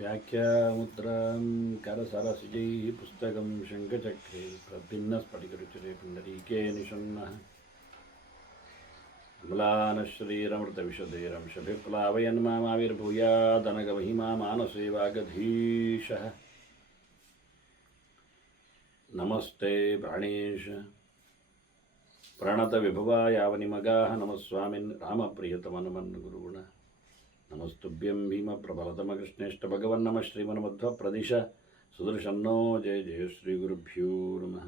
व्याख्यामुद्रां करसरसिजैः पुस्तकं शङ्खचक्रे प्रभिन्नस्फटिकरुचिरे पुण्डरीके निषण्णः म्लानश्रीरमृतविशदैरंशभिप्लावयन् मामाविर्भूयादनगमहिमा मानसे वागधीशः नमस्ते प्राणेश प्रणतविभवायावनिमगाः नमस्वामिन् रामप्रियतमनमन् गुरुगुण नमस्तुभ्यं भीमप्रबलतमकृष्णेष्ट भगवन् नमः श्रीमन्मध्वप्रदिश सुदर्शन्नो जय जय श्रीगुरुभ्यो नमः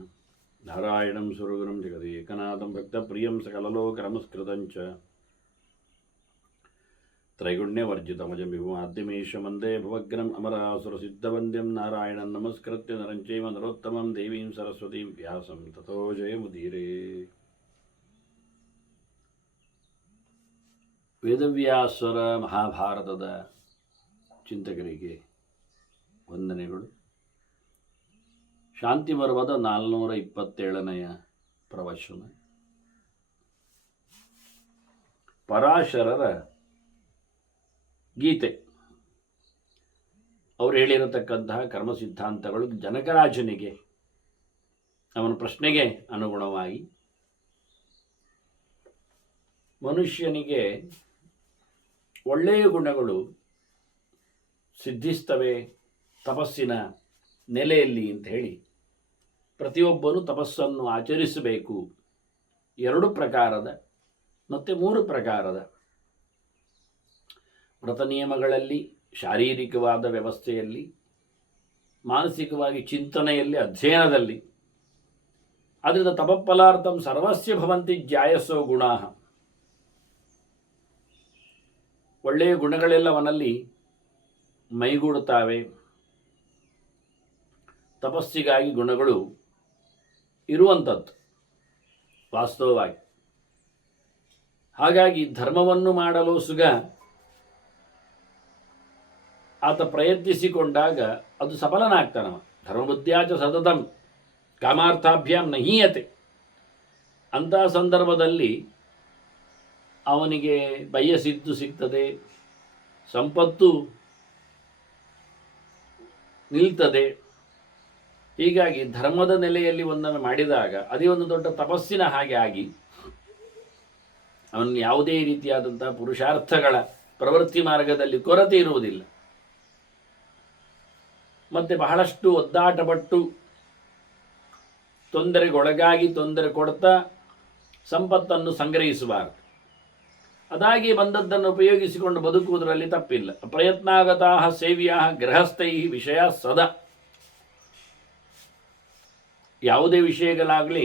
नारायणं सुरगुरुं जगदेकनाथं भक्तप्रियं सकललोकनमस्कृतं च त्रैगुण्यवर्जितमजं विभुमाद्यमीशं वन्दे भवग्रम् अमरासुरसिद्धवन्द्यं नारायणं नमस्कृत्य नरं चैव नरोत्तमं देवीं सरस्वतीं व्यासं ततो जयमुदीरे. ವೇದವ್ಯಾಸರ ಮಹಾಭಾರತದ ಚಿಂತಕರಿಗೆ ವಂದನೆಗಳು. ಶಾಂತಿ ಪರ್ವದ 427ನೆಯ ಪ್ರವಚನ. ಪರಾಶರರ ಗೀತೆ. ಅವರು ಹೇಳಿರತಕ್ಕಂತಹ ಕರ್ಮ ಸಿದ್ಧಾಂತಗಳು ಜನಕರಾಜನಿಗೆ ಅವನ ಪ್ರಶ್ನೆಗೆ ಅನುಗುಣವಾಗಿ ಮನುಷ್ಯನಿಗೆ ಒಳ್ಳೆಯ ಗುಣಗಳು ಸಿದ್ಧಿಸ್ತವೆ ತಪಸ್ಸಿನ ನೆಲೆಯಲ್ಲಿ ಅಂತ ಹೇಳಿ ಪ್ರತಿಯೊಬ್ಬನು ತಪಸ್ಸನ್ನು ಆಚರಿಸಬೇಕು. 2 ಪ್ರಕಾರದ ಮತ್ತು 3 ಪ್ರಕಾರದ ವ್ರತ ನಿಯಮಗಳಲ್ಲಿ, ಶಾರೀರಿಕವಾದ ವ್ಯವಸ್ಥೆಯಲ್ಲಿ, ಮಾನಸಿಕವಾಗಿ ಚಿಂತನೆಯಲ್ಲಿ, ಅಧ್ಯಯನದಲ್ಲಿ. ಆದ್ದರಿಂದ ತಪಫಲಾರ್ಥಂ ಸರ್ವಸ್ಯ ಭವಂತಿ ಜ್ಯಾಯಸೋ ಗುಣಾಃ. ಒಳ್ಳೆಯ ಗುಣಗಳೆಲ್ಲ ಅವನಲ್ಲಿ ಮೈಗೂಡುತ್ತವೆ. ತಪಸ್ಸಿಗಾಗಿ ಗುಣಗಳು ಇರುವಂಥದ್ದು ವಾಸ್ತವವಾಗಿ. ಹಾಗಾಗಿ ಧರ್ಮವನ್ನು ಮಾಡಲು ಸುಗ ಆತ ಪ್ರಯತ್ನಿಸಿಕೊಂಡಾಗ ಅದು ಸಫಲನಾಗ್ತಾನವ. ಧರ್ಮಬುದ್ಧ್ಯಾಚ ಸತತಂ ಕಾಮಾರ್ಥಾಭ್ಯಾಂ ನಹೀಯತೆ. ಅಂತಹ ಸಂದರ್ಭದಲ್ಲಿ ಅವನಿಗೆ ಬಯಸಿದ್ದು ಸಿಗ್ತದೆ, ಸಂಪತ್ತು ನಿಲ್ತದೆ. ಹೀಗಾಗಿ ಧರ್ಮದ ನೆಲೆಯಲ್ಲಿ ಒಂದನ್ನು ಮಾಡಿದಾಗ ಅದೇ ಒಂದು ದೊಡ್ಡ ತಪಸ್ಸಿನ ಹಾಗೆ ಆಗಿ ಅವನು ಯಾವುದೇ ರೀತಿಯಾದಂತಹ ಪುರುಷಾರ್ಥಗಳ ಪ್ರವೃತ್ತಿ ಮಾರ್ಗದಲ್ಲಿ ಕೊರತೆ ಇರುವುದಿಲ್ಲ. ಮತ್ತು ಬಹಳಷ್ಟು ಒದ್ದಾಟಪಟ್ಟು ತೊಂದರೆಗೊಳಗಾಗಿ ತೊಂದರೆ ಕೊಡ್ತಾ ಸಂಪತ್ತನ್ನು ಸಂಗ್ರಹಿಸಬಾರದು. ಅದಾಗಿ ಬಂದದ್ದನ್ನು ಉಪಯೋಗಿಸಿಕೊಂಡು ಬದುಕುವುದರಲ್ಲಿ ತಪ್ಪಿಲ್ಲ. ಪ್ರಯತ್ನಾಗತಾ ಸೇವ್ಯಾ ಗೃಹಸ್ಥೈ ವಿಷಯ ಸದಾ. ಯಾವುದೇ ವಿಷಯಗಳಾಗಲಿ,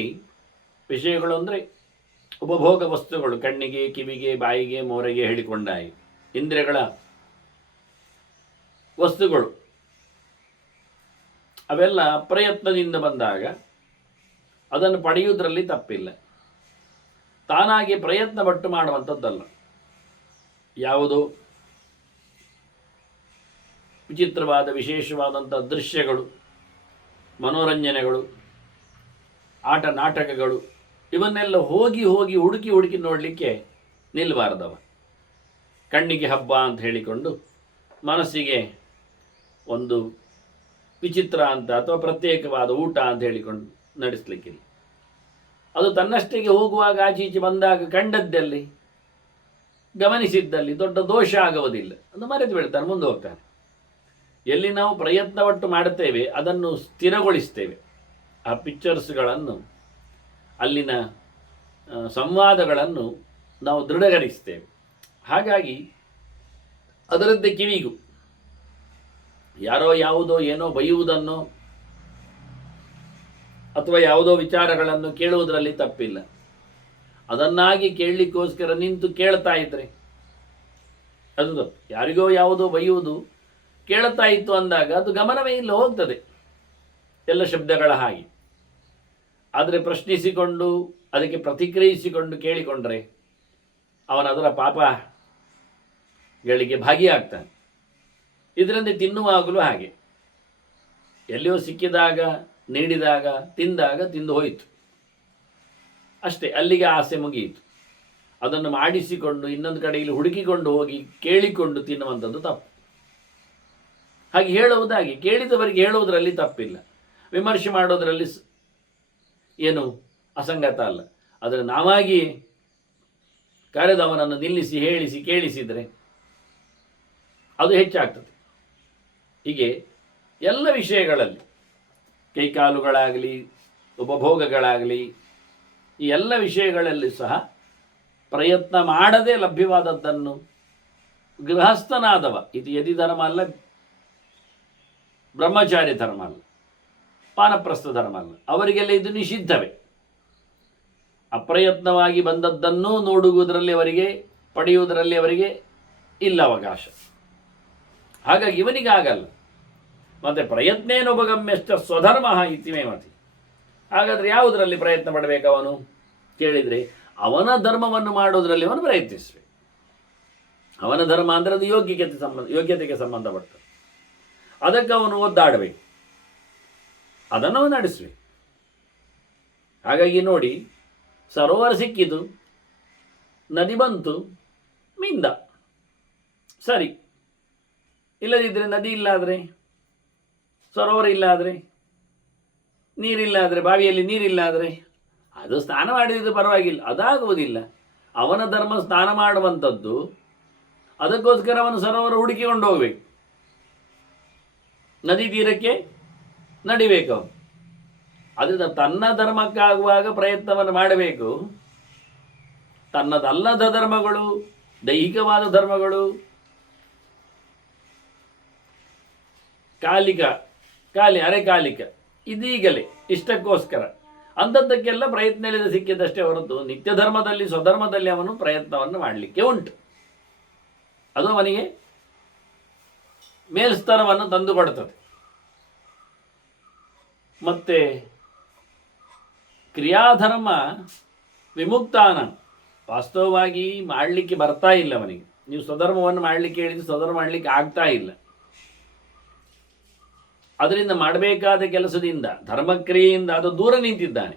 ವಿಷಯಗಳು ಅಂದರೆ ಉಪಭೋಗ ವಸ್ತುಗಳು, ಕಣ್ಣಿಗೆ, ಕಿವಿಗೆ, ಬಾಯಿಗೆ, ಮೋರೆಗೆ ಹೇಳಿಕೊಂಡಾಯಿ ಇಂದ್ರಿಯಗಳ ವಸ್ತುಗಳು, ಅವೆಲ್ಲ ಪ್ರಯತ್ನದಿಂದ ಬಂದಾಗ ಅದನ್ನು ಪಡೆಯುವುದರಲ್ಲಿ ತಪ್ಪಿಲ್ಲ. ತಾನಾಗಿ ಪ್ರಯತ್ನ ಪಟ್ಟು ಮಾಡುವಂಥದ್ದಲ್ಲ. ಯಾವುದೋ ವಿಚಿತ್ರವಾದ ವಿಶೇಷವಾದಂಥ ದೃಶ್ಯಗಳು, ಮನೋರಂಜನೆಗಳು, ಆಟ ನಾಟಕಗಳು ಇವನ್ನೆಲ್ಲ ಹೋಗಿ ಹುಡುಕಿ ನೋಡಲಿಕ್ಕೆ ನಿಲ್ಲಬಾರದವ. ಕಣ್ಣಿಗೆ ಹಬ್ಬ ಅಂತ ಹೇಳಿಕೊಂಡು ಮನಸ್ಸಿಗೆ ಒಂದು ವಿಚಿತ್ರ ಅಂತ ಅಥವಾ ಪ್ರತ್ಯೇಕವಾದ ಊಟ ಅಂತ ಹೇಳಿಕೊಂಡು ನಡೆಸಲಿಕ್ಕಿಲ್ಲ. ಅದು ತನ್ನಷ್ಟಕ್ಕೆ ಹೋಗುವಾಗ ಆಚೀಚೆ ಬಂದಾಗ ಕಂಡದ್ದಲ್ಲಿ, ಗಮನಿಸಿದ್ದಲ್ಲಿ ದೊಡ್ಡ ದೋಷ ಆಗುವುದಿಲ್ಲ. ಅದು ಮರೆತು ಬಿಡ್ತಾನೆ, ಮುಂದೆ ಹೋಗ್ತಾನೆ. ಎಲ್ಲಿ ನಾವು ಪ್ರಯತ್ನಪಟ್ಟು ಮಾಡುತ್ತೇವೆ ಅದನ್ನು ಸ್ಥಿರಗೊಳಿಸ್ತೇವೆ. ಆ ಪಿಕ್ಚರ್ಸ್ಗಳನ್ನು, ಅಲ್ಲಿನ ಸಂವಾದಗಳನ್ನು ನಾವು ದೃಢೀಕರಿಸ್ತೇವೆ. ಹಾಗಾಗಿ ಅದರದ್ದೇ ಕಿವಿಗೂ ಯಾರೋ ಯಾವುದೋ ಏನೋ ಬೈಯುವುದನ್ನು ಅಥವಾ ಯಾವುದೋ ವಿಚಾರಗಳನ್ನು ಕೇಳುವುದರಲ್ಲಿ ತಪ್ಪಿಲ್ಲ. ಅದನ್ನಾಗಿ ಕೇಳಲಿಕ್ಕೋಸ್ಕರ ನಿಂತು ಕೇಳ್ತಾ ಇದ್ರೆ ಅದು ತಪ್ಪು. ಯಾರಿಗೋ ಯಾವುದೋ ಬೈಯುವುದು ಕೇಳ್ತಾ ಇತ್ತು ಅಂದಾಗ ಅದು ಗಮನವೇ ಇಲ್ಲ, ಹೋಗ್ತದೆ ಎಲ್ಲ ಶಬ್ದಗಳ ಹಾಗೆ. ಆದರೆ ಪ್ರಶ್ನಿಸಿಕೊಂಡು ಅದಕ್ಕೆ ಪ್ರತಿಕ್ರಿಯಿಸಿಕೊಂಡು ಕೇಳಿಕೊಂಡ್ರೆ ಅವನದರ ಪಾಪಗಳಿಗೆ ಭಾಗಿಯಾಗ್ತಾನೆ. ಇದರಿಂದ ತಿನ್ನುವಾಗಲೂ ಹಾಗೆ, ಎಲ್ಲಿಯೋ ಸಿಕ್ಕಿದಾಗ, ನೀಡಿದಾಗ, ತಿಂದಾಗ ತಿಂದು ಹೋಯಿತು ಅಷ್ಟೇ, ಅಲ್ಲಿಗೆ ಆಸೆ ಮುಗಿಯಿತು. ಅದನ್ನು ಮಾಡಿಸಿಕೊಂಡು ಇನ್ನೊಂದು ಕಡೆಯಲ್ಲಿ ಹುಡುಕಿಕೊಂಡು ಹೋಗಿ ಕೇಳಿಕೊಂಡು ತಿನ್ನುವಂಥದ್ದು ತಪ್ಪು. ಹಾಗೆ ಹೇಳುವುದಾಗಿ ಕೇಳಿದವರಿಗೆ ಹೇಳುವುದರಲ್ಲಿ ತಪ್ಪಿಲ್ಲ, ವಿಮರ್ಶೆ ಮಾಡೋದರಲ್ಲಿ ಏನು ಅಸಂಗತ ಅಲ್ಲ. ಆದರೆ ನಾವಾಗಿ ಕರೆದವನನ್ನು ನಿಲ್ಲಿಸಿ ಹೇಳಿಸಿ ಕೇಳಿಸಿದರೆ ಅದು ಹೆಚ್ಚಾಗ್ತದೆ. ಹೀಗೆ ಎಲ್ಲ ವಿಷಯಗಳಲ್ಲಿ ಕೈಕಾಲುಗಳಾಗಲಿ ಉಪಭೋಗಗಳಾಗಲಿ ಈ ಎಲ್ಲ ವಿಷಯಗಳಲ್ಲಿ ಸಹ ಪ್ರಯತ್ನ ಮಾಡದೆ ಲಭ್ಯವಾದದ್ದನ್ನು ಗೃಹಸ್ಥನಾದವ, ಇದು ಯದಿ ಧರ್ಮ ಅಲ್ಲ, ಬ್ರಹ್ಮಚಾರಿ ಧರ್ಮ ಅಲ್ಲ, ವಾನಪ್ರಸ್ಥ ಧರ್ಮ ಅಲ್ಲ, ಅವರಿಗೆಲ್ಲ ಇದು ನಿಷಿದ್ಧವೇ. ಅಪ್ರಯತ್ನವಾಗಿ ಬಂದದ್ದನ್ನು ನೋಡುವುದರಲ್ಲಿ ಅವರಿಗೆ, ಪಡೆಯುವುದರಲ್ಲಿ ಅವರಿಗೆ ಇಲ್ಲ ಅವಕಾಶ. ಹಾಗಾಗಿ ಇವನಿಗಾಗಲ್ಲ. ಮತ್ತೆ ಪ್ರಯತ್ನೇನೋಪಗಮ್ಯಶ್ಚ ಸ್ವಧರ್ಮ ಇತಿಮೇ ಮತಿ. ಹಾಗಾದರೆ ಯಾವುದರಲ್ಲಿ ಪ್ರಯತ್ನ ಪಡಬೇಕು ಅವನು ಕೇಳಿದರೆ, ಅವನ ಧರ್ಮವನ್ನು ಮಾಡೋದರಲ್ಲಿ ಅವನು ಪ್ರಯತ್ನಿಸಬೇಕು. ಅವನ ಧರ್ಮ ಅಂದರೆ ಅದು ಯೋಗ್ಯತೆಗೆ ಸಂಬಂಧಪಡ್ತದೆ. ಅದಕ್ಕೆ ಅವನು ಒದ್ದಾಡಬೇಕು, ಅದನ್ನು ಅವನು ನಡೆಸಬೇಕು. ಹಾಗಾಗಿ ನೋಡಿ, ಸರೋವರ ಸಿಕ್ಕಿತು, ನದಿ ಬಂತು, ಮಿಂದ ಸರಿ. ಇಲ್ಲದಿದ್ದರೆ ನದಿ ಇಲ್ಲಾದರೆ, ಸರೋವರ ಇಲ್ಲಾದರೆ, ನೀರಿಲ್ಲಾದರೆ, ಬಾವಿಯಲ್ಲಿ ನೀರಿಲ್ಲಾದರೆ ಅದು ಸ್ನಾನ ಮಾಡಿದ್ದು ಪರವಾಗಿಲ್ಲ, ಅದಾಗುವುದಿಲ್ಲ. ಅವನ ಧರ್ಮ ಸ್ನಾನ ಮಾಡುವಂಥದ್ದು, ಅದಕ್ಕೋಸ್ಕರ ಅವನು ಸರೋವರ ಹುಡುಕಿಕೊಂಡು ಹೋಗಬೇಕು, ನದಿ ತೀರಕ್ಕೆ ನಡಿಬೇಕು. ಅವನು ಅದರಿಂದ ತನ್ನ ಧರ್ಮಕ್ಕಾಗುವಾಗ ಪ್ರಯತ್ನವನ್ನು ಮಾಡಬೇಕು. ತನ್ನದಲ್ಲದ ಧರ್ಮಗಳು, ದೈಹಿಕವಾದ ಧರ್ಮಗಳು, ಅರೆಕಾಲಿಕ, ಇದೀಗಲೇ ಇಷ್ಟಕ್ಕೋಸ್ಕರ ಅಂಥದ್ದಕ್ಕೆಲ್ಲ ಪ್ರಯತ್ನ ಇಲ್ಲದೆ ಸಿಕ್ಕಿದ್ದಷ್ಟೇ ಹೊರತು ನಿತ್ಯ ಧರ್ಮದಲ್ಲಿ, ಸ್ವಧರ್ಮದಲ್ಲಿ ಅವನು ಪ್ರಯತ್ನವನ್ನು ಮಾಡಲಿಕ್ಕೆ ಉಂಟು. ಅದು ಅವನಿಗೆ ಮೇಲ್ಸ್ತರವನ್ನು ತಂದುಕೊಡ್ತದೆ. ಮತ್ತೆ ಕ್ರಿಯಾಧರ್ಮ ವಿಮುಕ್ತಾನ, ವಾಸ್ತವವಾಗಿ ಮಾಡಲಿಕ್ಕೆ ಬರ್ತಾ ಇಲ್ಲ ಅವನಿಗೆ. ನೀವು ಸ್ವಧರ್ಮವನ್ನು ಮಾಡಲಿಕ್ಕೆ ಹೇಳಿದ್ರೆ ಸ್ವಧರ್ಮ ಮಾಡಲಿಕ್ಕೆ ಆಗ್ತಾ ಇಲ್ಲ. ಅದರಿಂದ ಮಾಡಬೇಕಾದ ಕೆಲಸದಿಂದ, ಧರ್ಮಕ್ರಿಯೆಯಿಂದ ಅದು ದೂರ ನಿಂತಿದ್ದಾನೆ,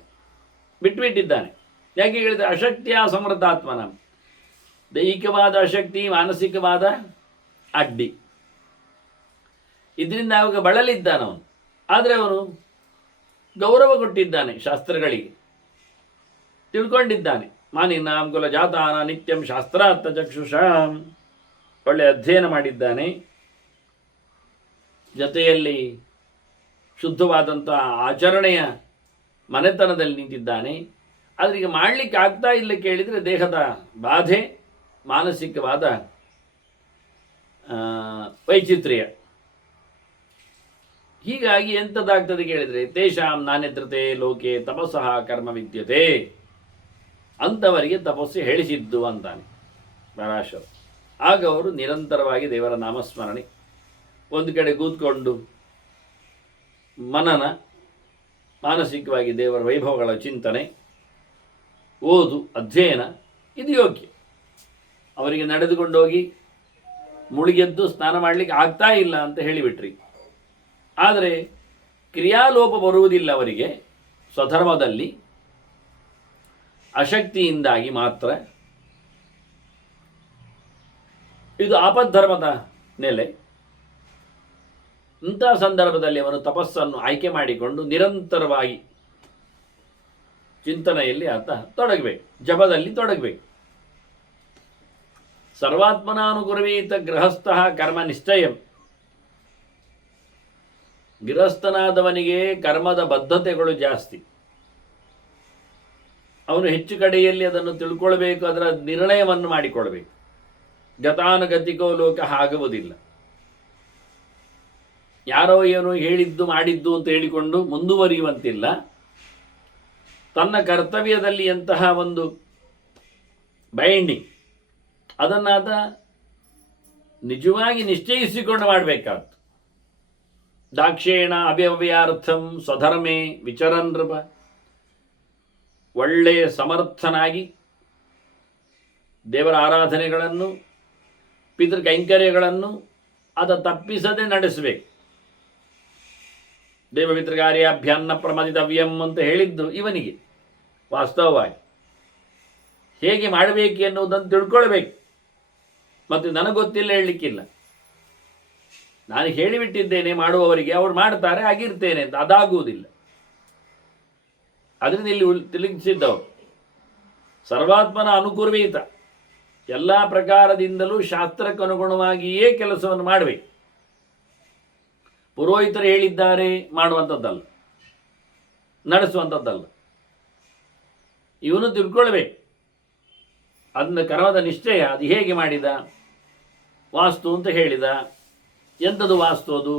ಬಿಟ್ಟುಬಿಟ್ಟಿದ್ದಾನೆ. ಯಾಕೆ ಹೇಳಿದರೆ, ಅಶಕ್ತಿಯ ಸಮೃದ್ಧಾತ್ಮನ, ದೈಹಿಕವಾದ ಅಶಕ್ತಿ, ಮಾನಸಿಕವಾದ ಅಡ್ಡಿ, ಇದರಿಂದ ಅವಾಗ ಬಳಲಿದ್ದಾನವನು. ಆದರೆ ಅವನು ಗೌರವ ಕೊಟ್ಟಿದ್ದಾನೆ ಶಾಸ್ತ್ರಗಳಿಗೆ, ತಿಳ್ಕೊಂಡಿದ್ದಾನೆ. ಮಾನಿನಾಂ ಕುಲ ಜಾತಾನ ನಿತ್ಯಂ ಶಾಸ್ತ್ರಾರ್ಥ ಚಕ್ಷುಷಾಂ, ಒಳ್ಳೆ ಅಧ್ಯಯನ ಮಾಡಿದ್ದಾನೆ. ಜೊತೆಯಲ್ಲಿ ಶುದ್ಧವಾದಂಥ ಆಚರಣೆಯ ಮನೆತನದಲ್ಲಿ ನಿಂತಿದ್ದಾನೆ. ಆದರೆ ಈಗ ಮಾಡಲಿಕ್ಕೆ ಆಗ್ತಾ ಇಲ್ಲ ಕೇಳಿದರೆ ದೇಹದ ಬಾಧೆ, ಮಾನಸಿಕವಾದ ವೈಚಿತ್ರ್ಯ. ಹೀಗಾಗಿ ಎಂಥದ್ದಾಗ್ತದೆ ಕೇಳಿದರೆ, ತೇಷಾಂ ನಾನ್ಯತ್ರತೆ ಲೋಕೆ ತಪಸ್ಸಃ ಕರ್ಮ ವಿದ್ಯತೆ, ಅಂಥವರಿಗೆ ತಪಸ್ಸು ಹೇಳಿಸಿದ್ದು ಅಂತಾನೆ ಪರಾಶರ. ಆಗ ಅವರು ನಿರಂತರವಾಗಿ ದೇವರ ನಾಮಸ್ಮರಣೆ, ಒಂದು ಕಡೆ ಕೂತ್ಕೊಂಡು ಮನನ, ಮಾನಸಿಕವಾಗಿ ದೇವರ ವೈಭವಗಳ ಚಿಂತನೆ, ಓದು, ಅಧ್ಯಯನ, ಇದು ಯೋಗ್ಯ. ಅವರಿಗೆ ನಡೆದುಕೊಂಡು ಹೋಗಿ ಮುಳುಗೆದ್ದು ಸ್ನಾನ ಮಾಡಲಿಕ್ಕೆ ಆಗ್ತಾ ಇಲ್ಲ ಅಂತ ಹೇಳಿಬಿಟ್ರಿ. ಆದರೆ ಕ್ರಿಯಾಲೋಪ ಬರುವುದಿಲ್ಲ ಅವರಿಗೆ ಸ್ವಧರ್ಮದಲ್ಲಿ, ಅಶಕ್ತಿಯಿಂದಾಗಿ ಮಾತ್ರ. ಇದು ಆಪದ್ಧರ್ಮದ ನೆಲೆ. ಇಂಥ ಸಂದರ್ಭದಲ್ಲಿ ಅವನು ತಪಸ್ಸನ್ನು ಆಯ್ಕೆ ಮಾಡಿಕೊಂಡು ನಿರಂತರವಾಗಿ ಚಿಂತನೆಯಲ್ಲಿ ಆತ ತೊಡಗಬೇಕು, ಜಪದಲ್ಲಿ ತೊಡಗಬೇಕು. ಸರ್ವಾತ್ಮನಾನುಗುರವೀತ ಗೃಹಸ್ಥಃ ಕರ್ಮ ನಿಶ್ಚಯಂ. ಗೃಹಸ್ಥನಾದವನಿಗೆ ಕರ್ಮದ ಬದ್ಧತೆಗಳು ಜಾಸ್ತಿ. ಅವನು ಹೆಚ್ಚು ಕಡೆಯಲ್ಲಿ ಅದನ್ನು ತಿಳ್ಕೊಳ್ಬೇಕು, ಅದರ ನಿರ್ಣಯವನ್ನು ಮಾಡಿಕೊಳ್ಬೇಕು. ಗತಾನುಗತಿಕೋ ಲೋಕ ಆಗುವುದಿಲ್ಲ. ಯಾರೋ ಏನೋ ಹೇಳಿದ್ದು ಮಾಡಿದ್ದು ಅಂತ ಹೇಳಿಕೊಂಡು ಮುಂದುವರಿಯುವಂತಿಲ್ಲ. ತನ್ನ ಕರ್ತವ್ಯದಲ್ಲಿ ಎಂತಹ ಒಂದು ಬೈಂಡಿಂಗ್, ಅದನ್ನಾತ ನಿಜವಾಗಿ ನಿಶ್ಚಯಿಸಿಕೊಂಡು ಮಾಡಬೇಕಾದ್ದು. ದಾಕ್ಷೇಣ ಅವ್ಯವ್ಯಾರ್ಥಂ ಸ್ವಧರ್ಮೇ ವಿಚರನ್ ನೃಪ. ಒಳ್ಳೆಯ ಸಮರ್ಥನಾಗಿ ದೇವರ ಆರಾಧನೆಗಳನ್ನು, ಪಿತೃ ಕೈಂಕರ್ಯಗಳನ್ನು ಅದ ತಪ್ಪಿಸದೆ ನಡೆಸಬೇಕು. ದೇವಪಿತೃಕಾರ್ಯಾಭ್ಯಾನ್ನ ಪ್ರಮದಿತವ್ಯಂ ಅಂತ ಹೇಳಿದ್ದು ಇವನಿಗೆ. ವಾಸ್ತವವಾಗಿ ಹೇಗೆ ಮಾಡಬೇಕು ಎನ್ನುವುದನ್ನು ತಿಳ್ಕೊಳ್ಬೇಕು. ಮತ್ತು ನನಗೆ ಗೊತ್ತಿಲ್ಲ ಹೇಳಲಿಕ್ಕಿಲ್ಲ. ನಾನು ಹೇಳಿಬಿಟ್ಟಿದ್ದೇನೆ ಮಾಡುವವರಿಗೆ, ಅವರು ಮಾಡ್ತಾರೆ, ಆಗಿರ್ತೇನೆ ಅಂತ. ಅದಾಗುವುದಿಲ್ಲ. ಅದರಿಂದ ಇಲ್ಲಿ ತಿಳಿಸಿದ್ದವರು ಸರ್ವಾತ್ಮನ ಅನುಕೂರ್ವೀತ, ಎಲ್ಲ ಪ್ರಕಾರದಿಂದಲೂ ಶಾಸ್ತ್ರಕ್ಕನುಗುಣವಾಗಿಯೇ ಕೆಲಸವನ್ನು ಮಾಡಬೇಕು. ಪುರೋಹಿತರು ಹೇಳಿದ್ದಾರೆ ಮಾಡುವಂಥದ್ದಲ್ಲ, ನಡೆಸುವಂಥದ್ದಲ್ಲ. ಇವನು ತಿಳ್ಕೊಳ್ಬೇಕು ಅದನ್ನ ಕರ್ಮದ ನಿಶ್ಚಯ. ಅದು ಹೇಗೆ ಮಾಡಿದ? ವಾಸ್ತು ಅಂತ ಹೇಳಿದ. ಎಂಥದ್ದು ವಾಸ್ತು? ಅದು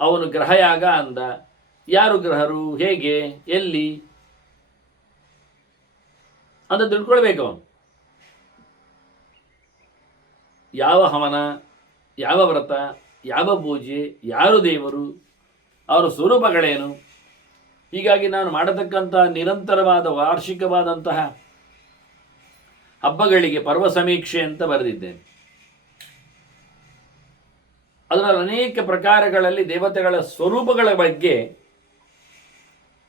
ಅವನು ಗ್ರಹಯಾಗ ಅಂದ. ಯಾರು ಗ್ರಹರು? ಹೇಗೆ? ಎಲ್ಲಿ ಅಂತ ತಿಳ್ಕೊಳ್ಬೇಕು ಅವನು. ಯಾವ ಹವನ, ಯಾವ ವ್ರತ, ಯಾವ ಪೂಜೆ, ಯಾರು ದೇವರು, ಅವರ ಸ್ವರೂಪಗಳೇನು. ಹೀಗಾಗಿ ನಾನು ಮಾಡತಕ್ಕಂತಹ ನಿರಂತರವಾದ ವಾರ್ಷಿಕವಾದಂತಹ ಹಬ್ಬಗಳಿಗೆ ಪರ್ವ ಸಮೀಕ್ಷೆ ಅಂತ ಬರೆದಿದ್ದೇನೆ. ಅದರಲ್ಲಿ ಅನೇಕ ಪ್ರಕಾರಗಳಲ್ಲಿ ದೇವತೆಗಳ ಸ್ವರೂಪಗಳ ಬಗ್ಗೆ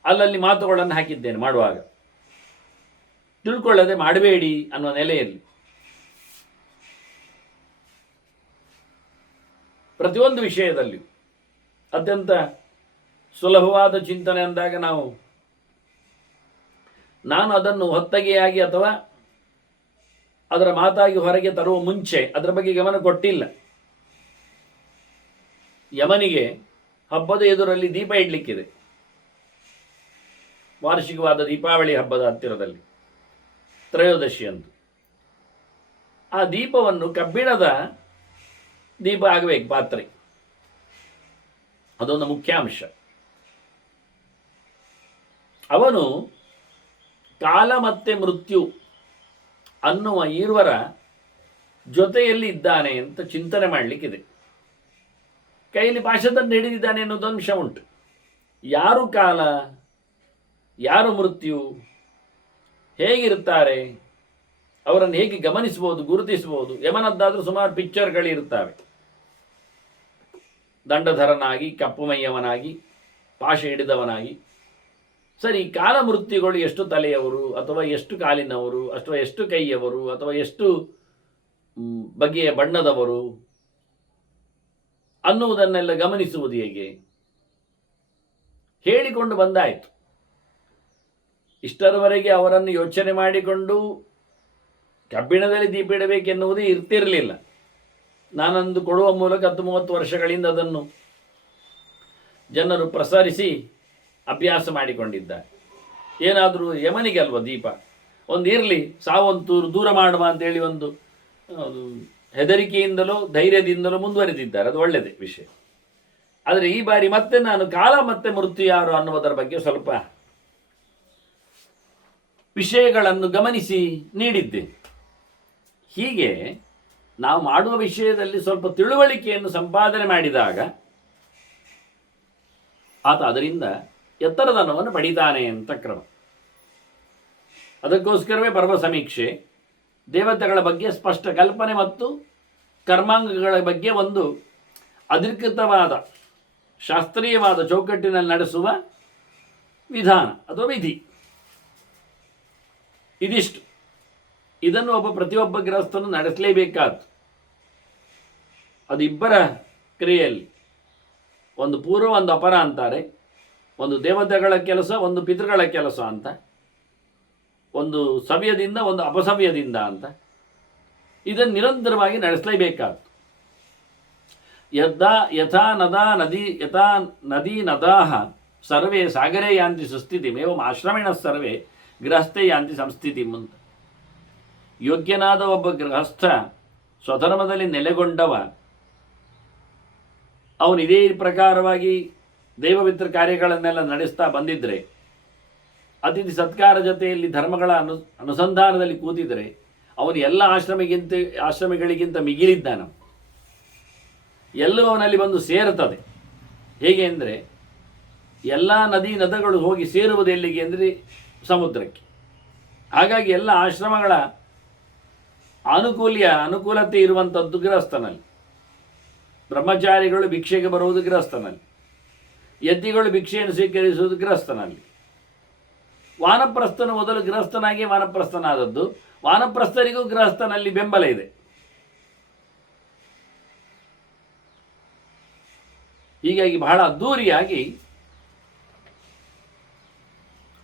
ಅಲ್ಲಲ್ಲಿ ಮಾತುಗಳನ್ನು ಹಾಕಿದ್ದೇನೆ. ಮಾಡುವಾಗ ತಿಳ್ಕೊಳ್ಳದೆ ಮಾಡಬೇಡಿ ಅನ್ನುವ ನೆಲೆಯಲ್ಲಿ ಪ್ರತಿಯೊಂದು ವಿಷಯದಲ್ಲಿ ಅತ್ಯಂತ ಸುಲಭವಾದ ಚಿಂತನೆ ಅಂದಾಗ ನಾನು ಅದನ್ನು ಹೊತ್ತಗೆಯಾಗಿ ಅಥವಾ ಅದರ ಮಾತಾಗಿ ಹೊರಗೆ ತರುವ ಮುಂಚೆ ಅದರ ಬಗ್ಗೆ ಗಮನ ಕೊಟ್ಟಿಲ್ಲ. ಯಮನಿಗೆ ಹಬ್ಬದ ಎದುರಲ್ಲಿ ದೀಪ ಇಡ್ಲಿಕ್ಕಿದೆ, ವಾರ್ಷಿಕವಾದ ದೀಪಾವಳಿ ಹಬ್ಬದ ಹತ್ತಿರದಲ್ಲಿ ತ್ರಯೋದಶಿ ಅಂತ. ಆ ದೀಪವನ್ನು ಕಬ್ಬಿಣದ ದೀಪ ಆಗಬೇಕು, ಪಾತ್ರೆ. ಅದೊಂದು ಮುಖ್ಯಾಂಶ. ಅವನು ಕಾಲ ಮತ್ತೆ ಮೃತ್ಯು ಅನ್ನುವ ಈರ್ವರ ಜೊತೆಯಲ್ಲಿ ಇದ್ದಾನೆ ಅಂತ ಚಿಂತನೆ ಮಾಡಲಿಕ್ಕಿದೆ. ಕೈಯಲ್ಲಿ ಪಾಶದನ್ನು ಹಿಡಿದಿದ್ದಾನೆ ಅನ್ನೋದು ಅಂಶ ಉಂಟು. ಯಾರು ಕಾಲ, ಯಾರು ಮೃತ್ಯು, ಹೇಗಿರುತ್ತಾರೆ, ಅವರನ್ನು ಹೇಗೆ ಗಮನಿಸಬಹುದು, ಗುರುತಿಸಬಹುದು. ಯಮನದ್ದಾದರೂ ಸುಮಾರು ಪಿಕ್ಚರ್ಗಳಿರುತ್ತವೆ. ದಂಡಧರನಾಗಿ, ಕಪ್ಪು ಮೈಯವನಾಗಿ, ಪಾಶ ಹಿಡಿದವನಾಗಿ. ಸರಿ, ಕಾಲ ಮೃತ್ಯುಗಳು ಎಷ್ಟು ತಲೆಯವರು, ಅಥವಾ ಎಷ್ಟು ಕಾಲಿನವರು, ಅಥವಾ ಎಷ್ಟು ಕೈಯವರು, ಅಥವಾ ಎಷ್ಟು ಬಗೆಯ ಬಣ್ಣದವರು ಅನ್ನುವುದನ್ನೆಲ್ಲ ಗಮನಿಸುವುದು ಹೇಗೆ? ಹೇಳಿಕೊಂಡು ಬಂದಾಯಿತು. ಇಷ್ಟರವರೆಗೆ ಅವರನ್ನು ಯೋಚನೆ ಮಾಡಿಕೊಂಡು ಕಬ್ಬಿಣದಲ್ಲಿ ದೀಪ ಇಡಬೇಕೆನ್ನುವುದೇ ಇರ್ತಿರಲಿಲ್ಲ. ನಾನಂದು ಕೊಡುವ ಮೂಲಕ 10-30 ವರ್ಷಗಳಿಂದ ಅದನ್ನು ಜನರು ಪ್ರಸರಿಸಿ ಅಭ್ಯಾಸ ಮಾಡಿಕೊಂಡಿದ್ದಾರೆ. ಏನಾದರೂ ಯಮನಿಗೆ ಅಲ್ವ ದೀಪ ಒಂದು ಇರಲಿ, ಸಾವಂತೂರು ದೂರ ಮಾಡುವ ಅಂತೇಳಿ ಒಂದು ಹೆದರಿಕೆಯಿಂದಲೋ ಧೈರ್ಯದಿಂದಲೋ ಮುಂದುವರೆದಿದ್ದಾರೆ. ಅದು ಒಳ್ಳೆಯದೇ ವಿಷಯ. ಆದರೆ ಈ ಬಾರಿ ಮತ್ತೆ ನಾನು ಕಾಲ ಮತ್ತೆ ಮೃತ್ಯು ಯಾರು ಅನ್ನುವುದರ ಬಗ್ಗೆ ಸ್ವಲ್ಪ ವಿಷಯಗಳನ್ನು ಗಮನಿಸಿ ನೀಡಿದ್ದೆ. ಹೀಗೆ ನಾವು ಮಾಡುವ ವಿಷಯದಲ್ಲಿ ಸ್ವಲ್ಪ ತಿಳುವಳಿಕೆಯನ್ನು ಸಂಪಾದನೆ ಮಾಡಿದಾಗ ಆತ ಅದರಿಂದ ಎತ್ತರದನವನ್ನು ಪಡಿತಾನೆ ಅಂತ ಕ್ರಮ. ಅದಕ್ಕೋಸ್ಕರವೇ ಪರ್ವ ಸಮೀಕ್ಷೆ, ದೇವತೆಗಳ ಬಗ್ಗೆ ಸ್ಪಷ್ಟ ಕಲ್ಪನೆ ಮತ್ತು ಕರ್ಮಾಂಗಗಳ ಬಗ್ಗೆ ಒಂದು ಅಧಿಕೃತವಾದ ಶಾಸ್ತ್ರೀಯವಾದ ಚೌಕಟ್ಟಿನಲ್ಲಿ ನಡೆಸುವ ವಿಧಾನ ಅಥವಾ ವಿಧಿ. ಇದಿಷ್ಟು. ಇದನ್ನು ಪ್ರತಿಯೊಬ್ಬ ಗೃಹಸ್ಥನು ನಡೆಸಲೇಬೇಕಾದ್ದು. ಅದು ಇಬ್ಬರ ಕ್ರಿಯೆಯಲ್ಲಿ, ಒಂದು ಪೂರ್ವ ಒಂದು ಅಪರ ಅಂತಾರೆ. ಒಂದು ದೇವತೆಗಳ ಕೆಲಸ, ಒಂದು ಪಿತೃಗಳ ಕೆಲಸ ಅಂತ. ಒಂದು ಸವ್ಯದಿಂದ, ಒಂದು ಅಪಸವ್ಯದಿಂದ ಅಂತ. ಇದನ್ನು ನಿರಂತರವಾಗಿ ನಡೆಸಲೇಬೇಕಾದ್ದು. ಯಥಾ ನದಿ ನದಾಹ ಸರ್ವೇ ಸಾಗರೇ ಯಾಂತಿ ಸುಸ್ಥಿತಿಂ ಏವಂ ಆಶ್ರಮಿಣ ಸರ್ವೇ ಗೃಹಸ್ಥೇ ಯಾಂತಿ ಸಂಸ್ಥಿತಿಂ ಅಂತ. ಯೋಗ್ಯನಾದ ಒಬ್ಬ ಗೃಹಸ್ಥ, ಸ್ವಧರ್ಮದಲ್ಲಿ ನೆಲೆಗೊಂಡವ, ಅವನು ಇದೇ ಪ್ರಕಾರವಾಗಿ ದೈವಮಿತ್ರ ಕಾರ್ಯಗಳನ್ನೆಲ್ಲ ನಡೆಸ್ತಾ ಬಂದಿದ್ದರೆ, ಅತಿಥಿ ಸತ್ಕಾರ ಜೊತೆಯಲ್ಲಿ ಧರ್ಮಗಳ ಅನುಸಂಧಾನದಲ್ಲಿ ಕೂತಿದ್ರೆ, ಅವನು ಎಲ್ಲ ಆಶ್ರಮಿಗಳಿಗಿಂತ ಮಿಗಿಲಿದ್ದಾನ. ಎಲ್ಲವೂ ಅವನಲ್ಲಿ ಬಂದು ಸೇರುತ್ತದೆ. ಹೇಗೆ ಅಂದರೆ, ಎಲ್ಲ ನದಿಗಳು ಹೋಗಿ ಸೇರುವುದು ಎಲ್ಲಿಗೆ ಅಂದರೆ ಸಮುದ್ರಕ್ಕೆ. ಹಾಗಾಗಿ ಎಲ್ಲ ಆಶ್ರಮಗಳ ಅನುಕೂಲತೆ ಇರುವಂಥದ್ದು ಗೃಹಸ್ಥನಲ್ಲಿ. ಬ್ರಹ್ಮಚಾರಿಗಳು ಭಿಕ್ಷೆಗೆ ಬರುವುದು ಗೃಹಸ್ಥನಲ್ಲಿ, ಯತಿಗಳು ಭಿಕ್ಷೆಯನ್ನು ಸ್ವೀಕರಿಸುವುದು ಗೃಹಸ್ಥನಲ್ಲಿ. ವಾನಪ್ರಸ್ಥನು ಮೊದಲು ಗೃಹಸ್ಥನಾಗಿ ವಾನಪ್ರಸ್ಥನಾದದ್ದು. ವಾನಪ್ರಸ್ಥರಿಗೂ ಗೃಹಸ್ಥನಲ್ಲಿ ಬೆಂಬಲ ಇದೆ. ಹೀಗಾಗಿ ಬಹಳ ಅದ್ಧೂರಿಯಾಗಿ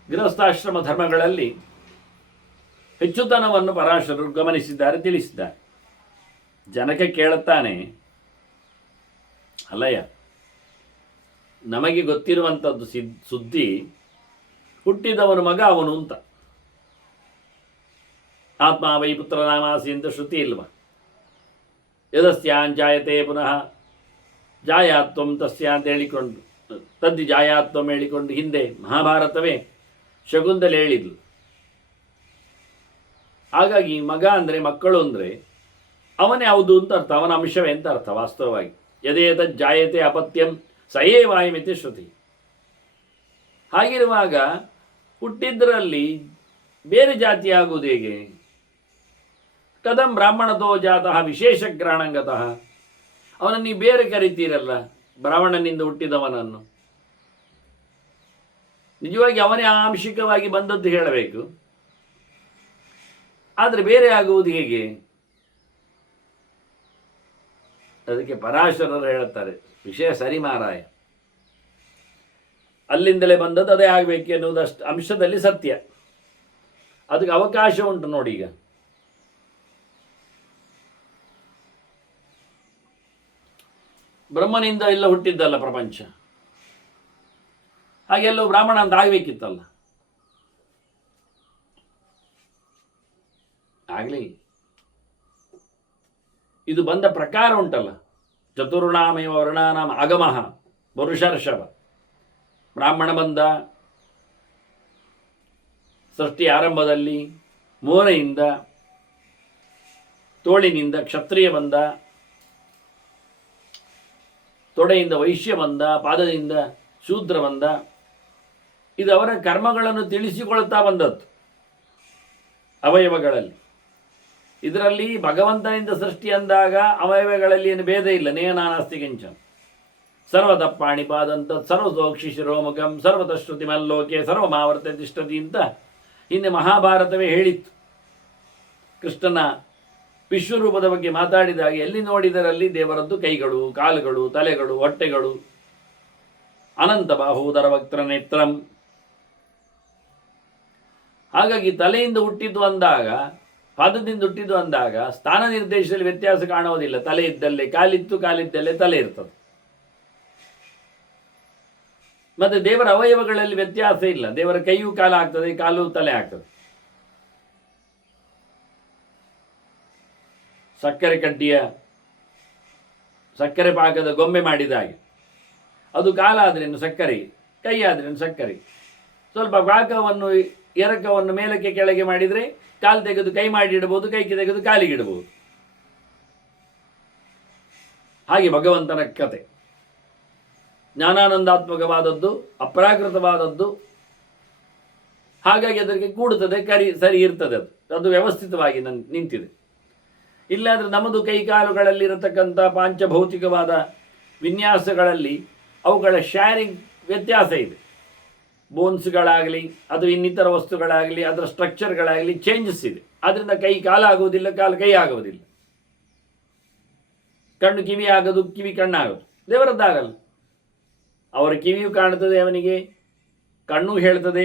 ಗೃಹಸ್ಥಾಶ್ರಮ ಧರ್ಮಗಳಲ್ಲಿ ಹೆಚ್ಚುತನವನ್ನು ಪರಾಶರರು ಗಮನಿಸಿದ್ದಾರೆ, ತಿಳಿಸಿದ್ದಾರೆ. ಜನಕ ಕೇಳುತ್ತಾನೆ, ಅಲ್ಲಯ್ಯ, ನಮಗೆ ಗೊತ್ತಿರುವಂಥದ್ದು ಸುದ್ದಿ ಹುಟ್ಟಿದವನು ಮಗ ಅವನು ಅಂತ. ಆತ್ಮ ವೈ ಪುತ್ರ ನಾಮಾಸಿ ಅಂತ ಶ್ರುತಿ ಇಲ್ವ? ಯದಸ್ಯಾಂಜಾಯತೆ ಪುನಃ ಜಾಯಾತ್ವಂ ತಸ್ಯ ಅಂತ ಹೇಳಿಕೊಂಡು, ತದ್ದಿ ಜಾಯಾತ್ವಂ ಹೇಳಿಕೊಂಡು ಹಿಂದೆ ಮಹಾಭಾರತವೇ ಶಕುಂತಲೆ ಹೇಳಿದ್ಲು. ಹಾಗಾಗಿ ಮಗ ಅಂದರೆ, ಮಕ್ಕಳು ಅಂದರೆ ಅವನೇ ಹೌದು ಅಂತ ಅರ್ಥ, ಅವನ ಅಂಶವೇ ಅಂತ ಅರ್ಥ. ವಾಸ್ತವವಾಗಿ ಯದೇತ ಜಾಯತೆ ಅಪತ್ಯಂ ಸಯೇವಾಯಮಿತಿ ಶ್ರುತಿ. ಹಾಗಿರುವಾಗ ಹುಟ್ಟಿದ್ದರಲ್ಲಿ ಬೇರೆ ಜಾತಿಯಾಗುವುದು ಹೇಗೆ? ಕದಂ ಬ್ರಾಹ್ಮಣತೋ ಜಾತಃ ವಿಶೇಷ ಗ್ರಹಣಂಗತಃ. ಅವನನ್ನು ನೀವು ಬೇರೆ ಕರಿತೀರಲ್ಲ, ಬ್ರಾಹ್ಮಣನಿಂದ ಹುಟ್ಟಿದವನನ್ನು. ನಿಜವಾಗಿ ಅವನೇ ಆಂಶಿಕವಾಗಿ ಬಂದದ್ದು ಹೇಳಬೇಕು, ಆದರೆ ಬೇರೆ ಆಗುವುದು ಹೇಗೆ? ಅದಕ್ಕೆ ಪರಾಶರರು ಹೇಳುತ್ತಾರೆ, ವಿಷಯ ಸರಿ ಮಾರಾಯ, ಅಲ್ಲಿಂದಲೇ ಬಂದದ್ದು ಅದೇ ಆಗಬೇಕು ಎನ್ನುವುದಷ್ಟು ಅಂಶದಲ್ಲಿ ಸತ್ಯ. ಅದಕ್ಕೆ ಅವಕಾಶ ಉಂಟು ನೋಡಿ. ಈಗ ಬ್ರಹ್ಮನಿಂದ ಎಲ್ಲ ಹುಟ್ಟಿದ್ದಲ್ಲ ಪ್ರಪಂಚ, ಹಾಗೆಲ್ಲೋ ಬ್ರಾಹ್ಮಣ ಅಂತ ಆಗಬೇಕಿತ್ತಲ್ಲ, ಆಗಲಿ. ಇದು ಬಂದ ಪ್ರಕಾರ ಉಂಟಲ್ಲ, ಚತುರ್ಣಾಮೇವ ವರ್ಣಾನಾಮ ಆಗಮಃ ಪುರುಷರ್ಷವ. ಬ್ರಾಹ್ಮಣ ಬಂದ ಸೃಷ್ಟಿ ಆರಂಭದಲ್ಲಿ ಮೂನೆಯಿಂದ, ತೋಳಿನಿಂದ ಕ್ಷತ್ರಿಯ ಬಂದ, ತೊಡೆಯಿಂದ ವೈಶ್ಯ ಬಂದ, ಪಾದದಿಂದ ಶೂದ್ರ ಬಂದ. ಇದು ಅವರ ಕರ್ಮಗಳನ್ನು ತಿಳಿಸಿಕೊಳ್ತಾ ಬಂದದ್ದು ಅವಯವಗಳಲ್ಲಿ. ಇದರಲ್ಲಿ ಭಗವಂತನಿಂದ ಸೃಷ್ಟಿ ಅಂದಾಗ ಅವಯವಗಳಲ್ಲಿ ಏನು ಭೇದ ಇಲ್ಲ. ನೇನಾನಾಸ್ತಿ ಕಿಂಚನ ಸರ್ವತಪ್ಪಾಣಿ ಪಾದಂತ ಸರ್ವತೋಕ್ಷಿ ಶಿರೋಮುಖಂ ಸರ್ವತಶ್ರುತಿ ಮಲ್ಲೋಕೆ ಸರ್ವಮಾವರ್ತೆ ತಿಷ್ಠತಿ ಅಂತ ಹಿಂದೆ ಮಹಾಭಾರತವೇ ಹೇಳಿತ್ತು. ಕೃಷ್ಣನ ವಿಶ್ವರೂಪದ ಬಗ್ಗೆ ಮಾತಾಡಿದಾಗ ಎಲ್ಲಿ ನೋಡಿದರಲ್ಲಿ ದೇವರದ್ದು ಕೈಗಳು, ಕಾಲುಗಳು, ತಲೆಗಳು, ಹೊಟ್ಟೆಗಳು, ಅನಂತ ಬಾಹೂದರ ವಕ್ತ್ರ ನೇತ್ರಂ. ಹಾಗಾಗಿ ತಲೆಯಿಂದ ಹುಟ್ಟಿದ್ದು ಅಂದಾಗ, ಪಾದದಿಂದ ಹುಟ್ಟಿದ್ದು ಅಂದಾಗ ಸ್ಥಾನ ನಿರ್ದೇಶದಲ್ಲಿ ವ್ಯತ್ಯಾಸ ಕಾಣುವುದಿಲ್ಲ. ತಲೆ ಇದ್ದಲ್ಲೇ ಕಾಲಿತ್ತು, ಕಾಲಿದ್ದಲ್ಲೇ ತಲೆ ಇರ್ತದೆ. ಮತ್ತೆ ದೇವರ ಅವಯವಗಳಲ್ಲಿ ವ್ಯತ್ಯಾಸ ಇಲ್ಲ. ದೇವರ ಕೈಯೂ ಕಾಲ ಆಗ್ತದೆ, ಕಾಲು ತಲೆ ಆಗ್ತದೆ. ಸಕ್ಕರೆ ಕಡ್ಡಿಯ ಸಕ್ಕರೆ ಪಾಕದ ಗೊಂಬೆ ಮಾಡಿದ ಹಾಗೆ, ಅದು ಕಾಲ ಆದ್ರೇನು ಸಕ್ಕರೆ, ಕೈ ಆದ್ರೇನು ಸಕ್ಕರೆ. ಸ್ವಲ್ಪ ಪಾಕವನ್ನು ಎರಕವನ್ನು ಮೇಲಕ್ಕೆ ಕೆಳಗೆ ಮಾಡಿದರೆ ಕಾಲು ತೆಗೆದು ಕೈ ಮಾಡಿ ಇಡಬಹುದು, ಕೈಗೆ ತೆಗೆದು ಕಾಲಿಗೆ ಇಡಬಹುದು. ಹಾಗೆ ಭಗವಂತನ ಕತೆ ಜ್ಞಾನಾನಂದಾತ್ಮಕವಾದದ್ದು, ಅಪ್ರಾಕೃತವಾದದ್ದು. ಹಾಗಾಗಿ ಅದಕ್ಕೆ ಕೂಡುತ್ತದೆ, ಸರಿ ಇರ್ತದೆ. ಅದು ವ್ಯವಸ್ಥಿತವಾಗಿ ನಿಂತಿದೆ. ಇಲ್ಲಾಂದರೆ ನಮ್ಮದು ಕೈಕಾಲುಗಳಲ್ಲಿರತಕ್ಕಂಥ ಪಾಂಚಭೌತಿಕವಾದ ವಿನ್ಯಾಸಗಳಲ್ಲಿ ಅವುಗಳ ಶ್ಯಾರಿಂಗ್ ವ್ಯತ್ಯಾಸ ಇದೆ. ಬೋನ್ಸ್ಗಳಾಗಲಿ, ಅದು ಇನ್ನಿತರ ವಸ್ತುಗಳಾಗಲಿ, ಅದರ ಸ್ಟ್ರಕ್ಚರ್ಗಳಾಗಲಿ ಚೇಂಜಸ್ ಇದೆ. ಆದ್ದರಿಂದ ಕೈ ಕಾಲ ಆಗುವುದಿಲ್ಲ, ಕಾಲು ಕೈ ಆಗುವುದಿಲ್ಲ. ಕಣ್ಣು ಕಿವಿ ಆಗೋದು, ಕಿವಿ ಕಣ್ಣಾಗೋದು. ದೇವರದ್ದಾಗಲ್ಲ. ಅವರ ಕಿವಿಯು ಕಾಣುತ್ತದೆ, ಅವನಿಗೆ ಕಣ್ಣು ಹೇಳ್ತದೆ,